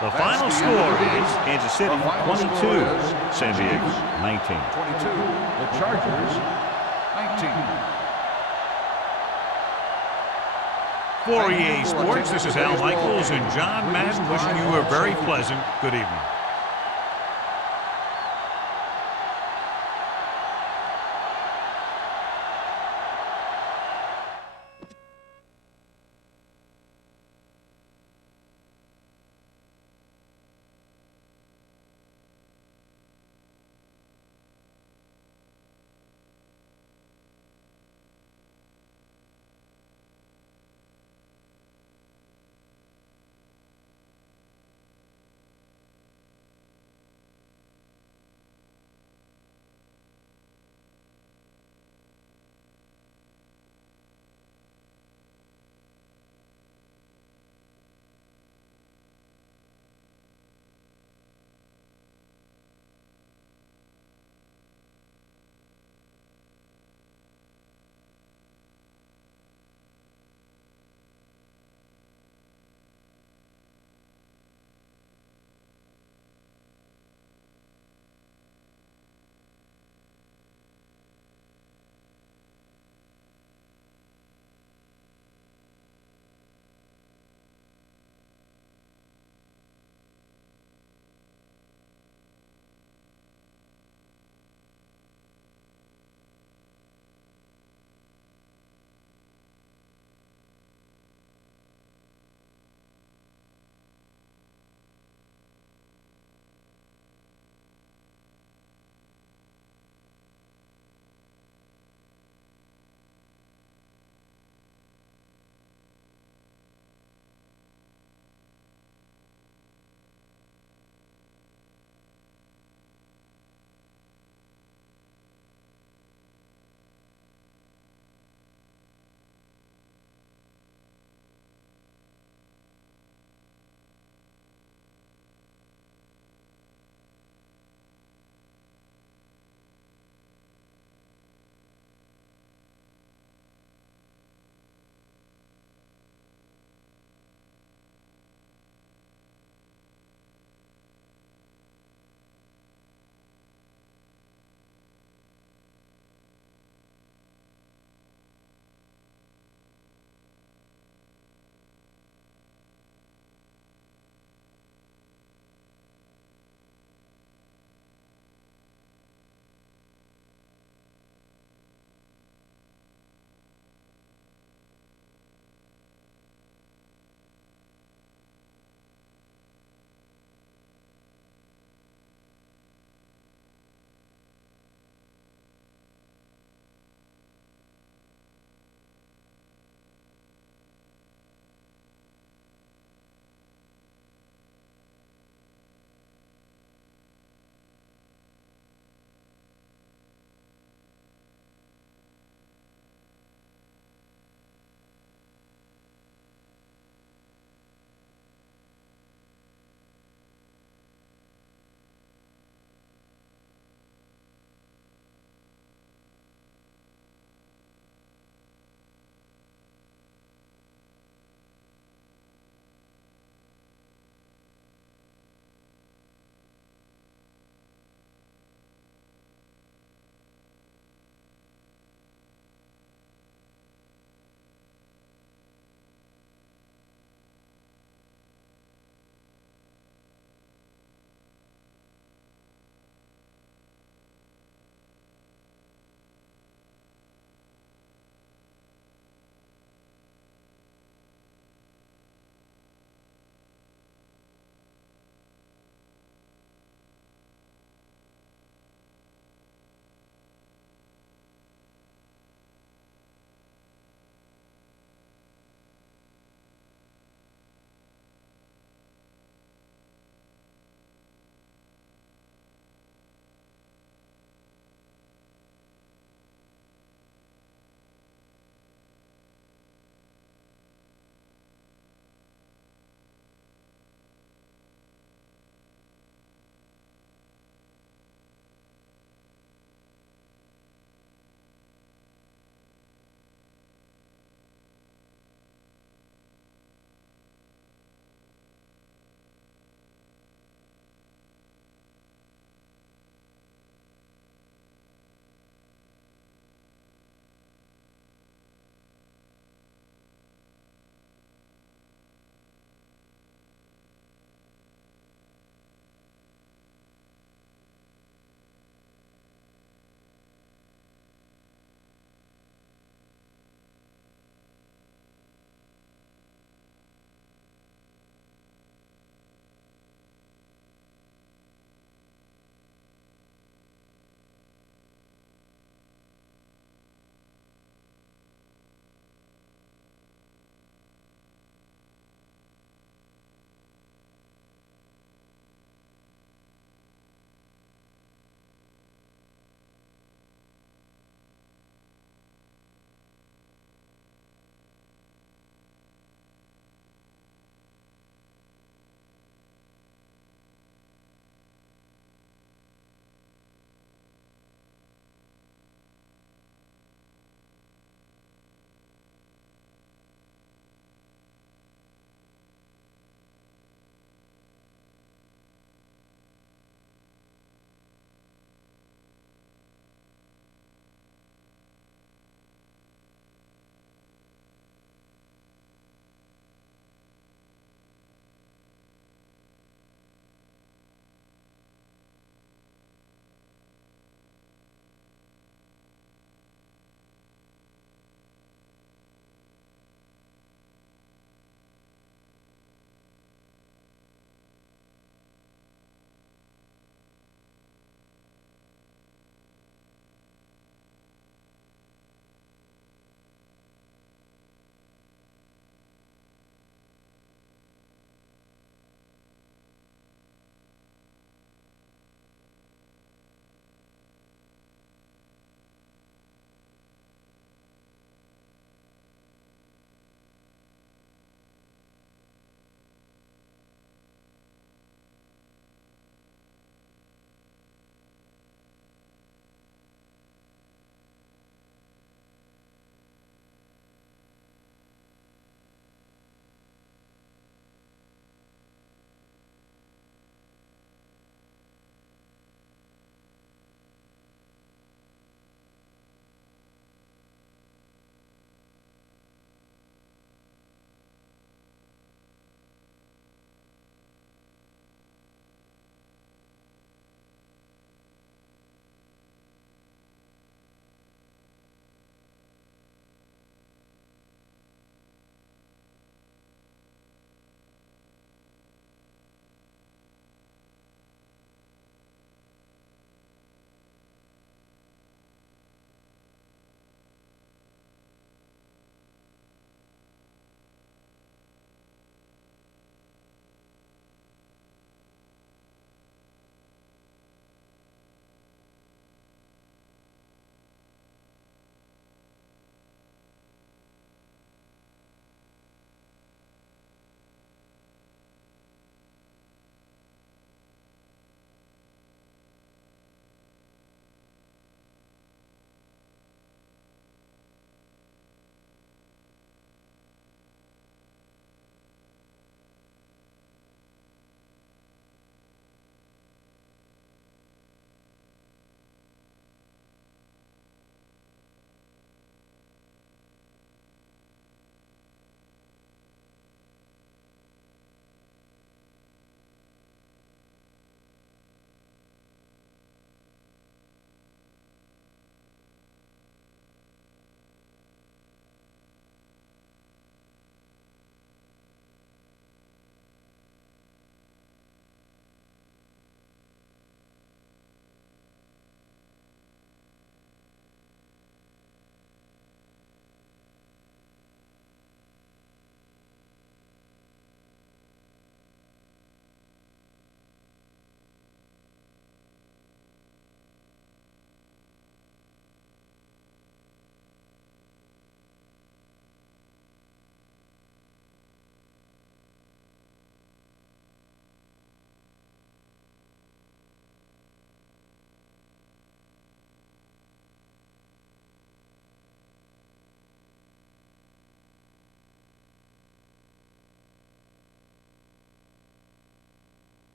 The final score is Kansas City 22, San Diego 19. 22, the Chargers 19. For EA Sports, this is Al Michaels and John Madden wishing you a very pleasant good evening.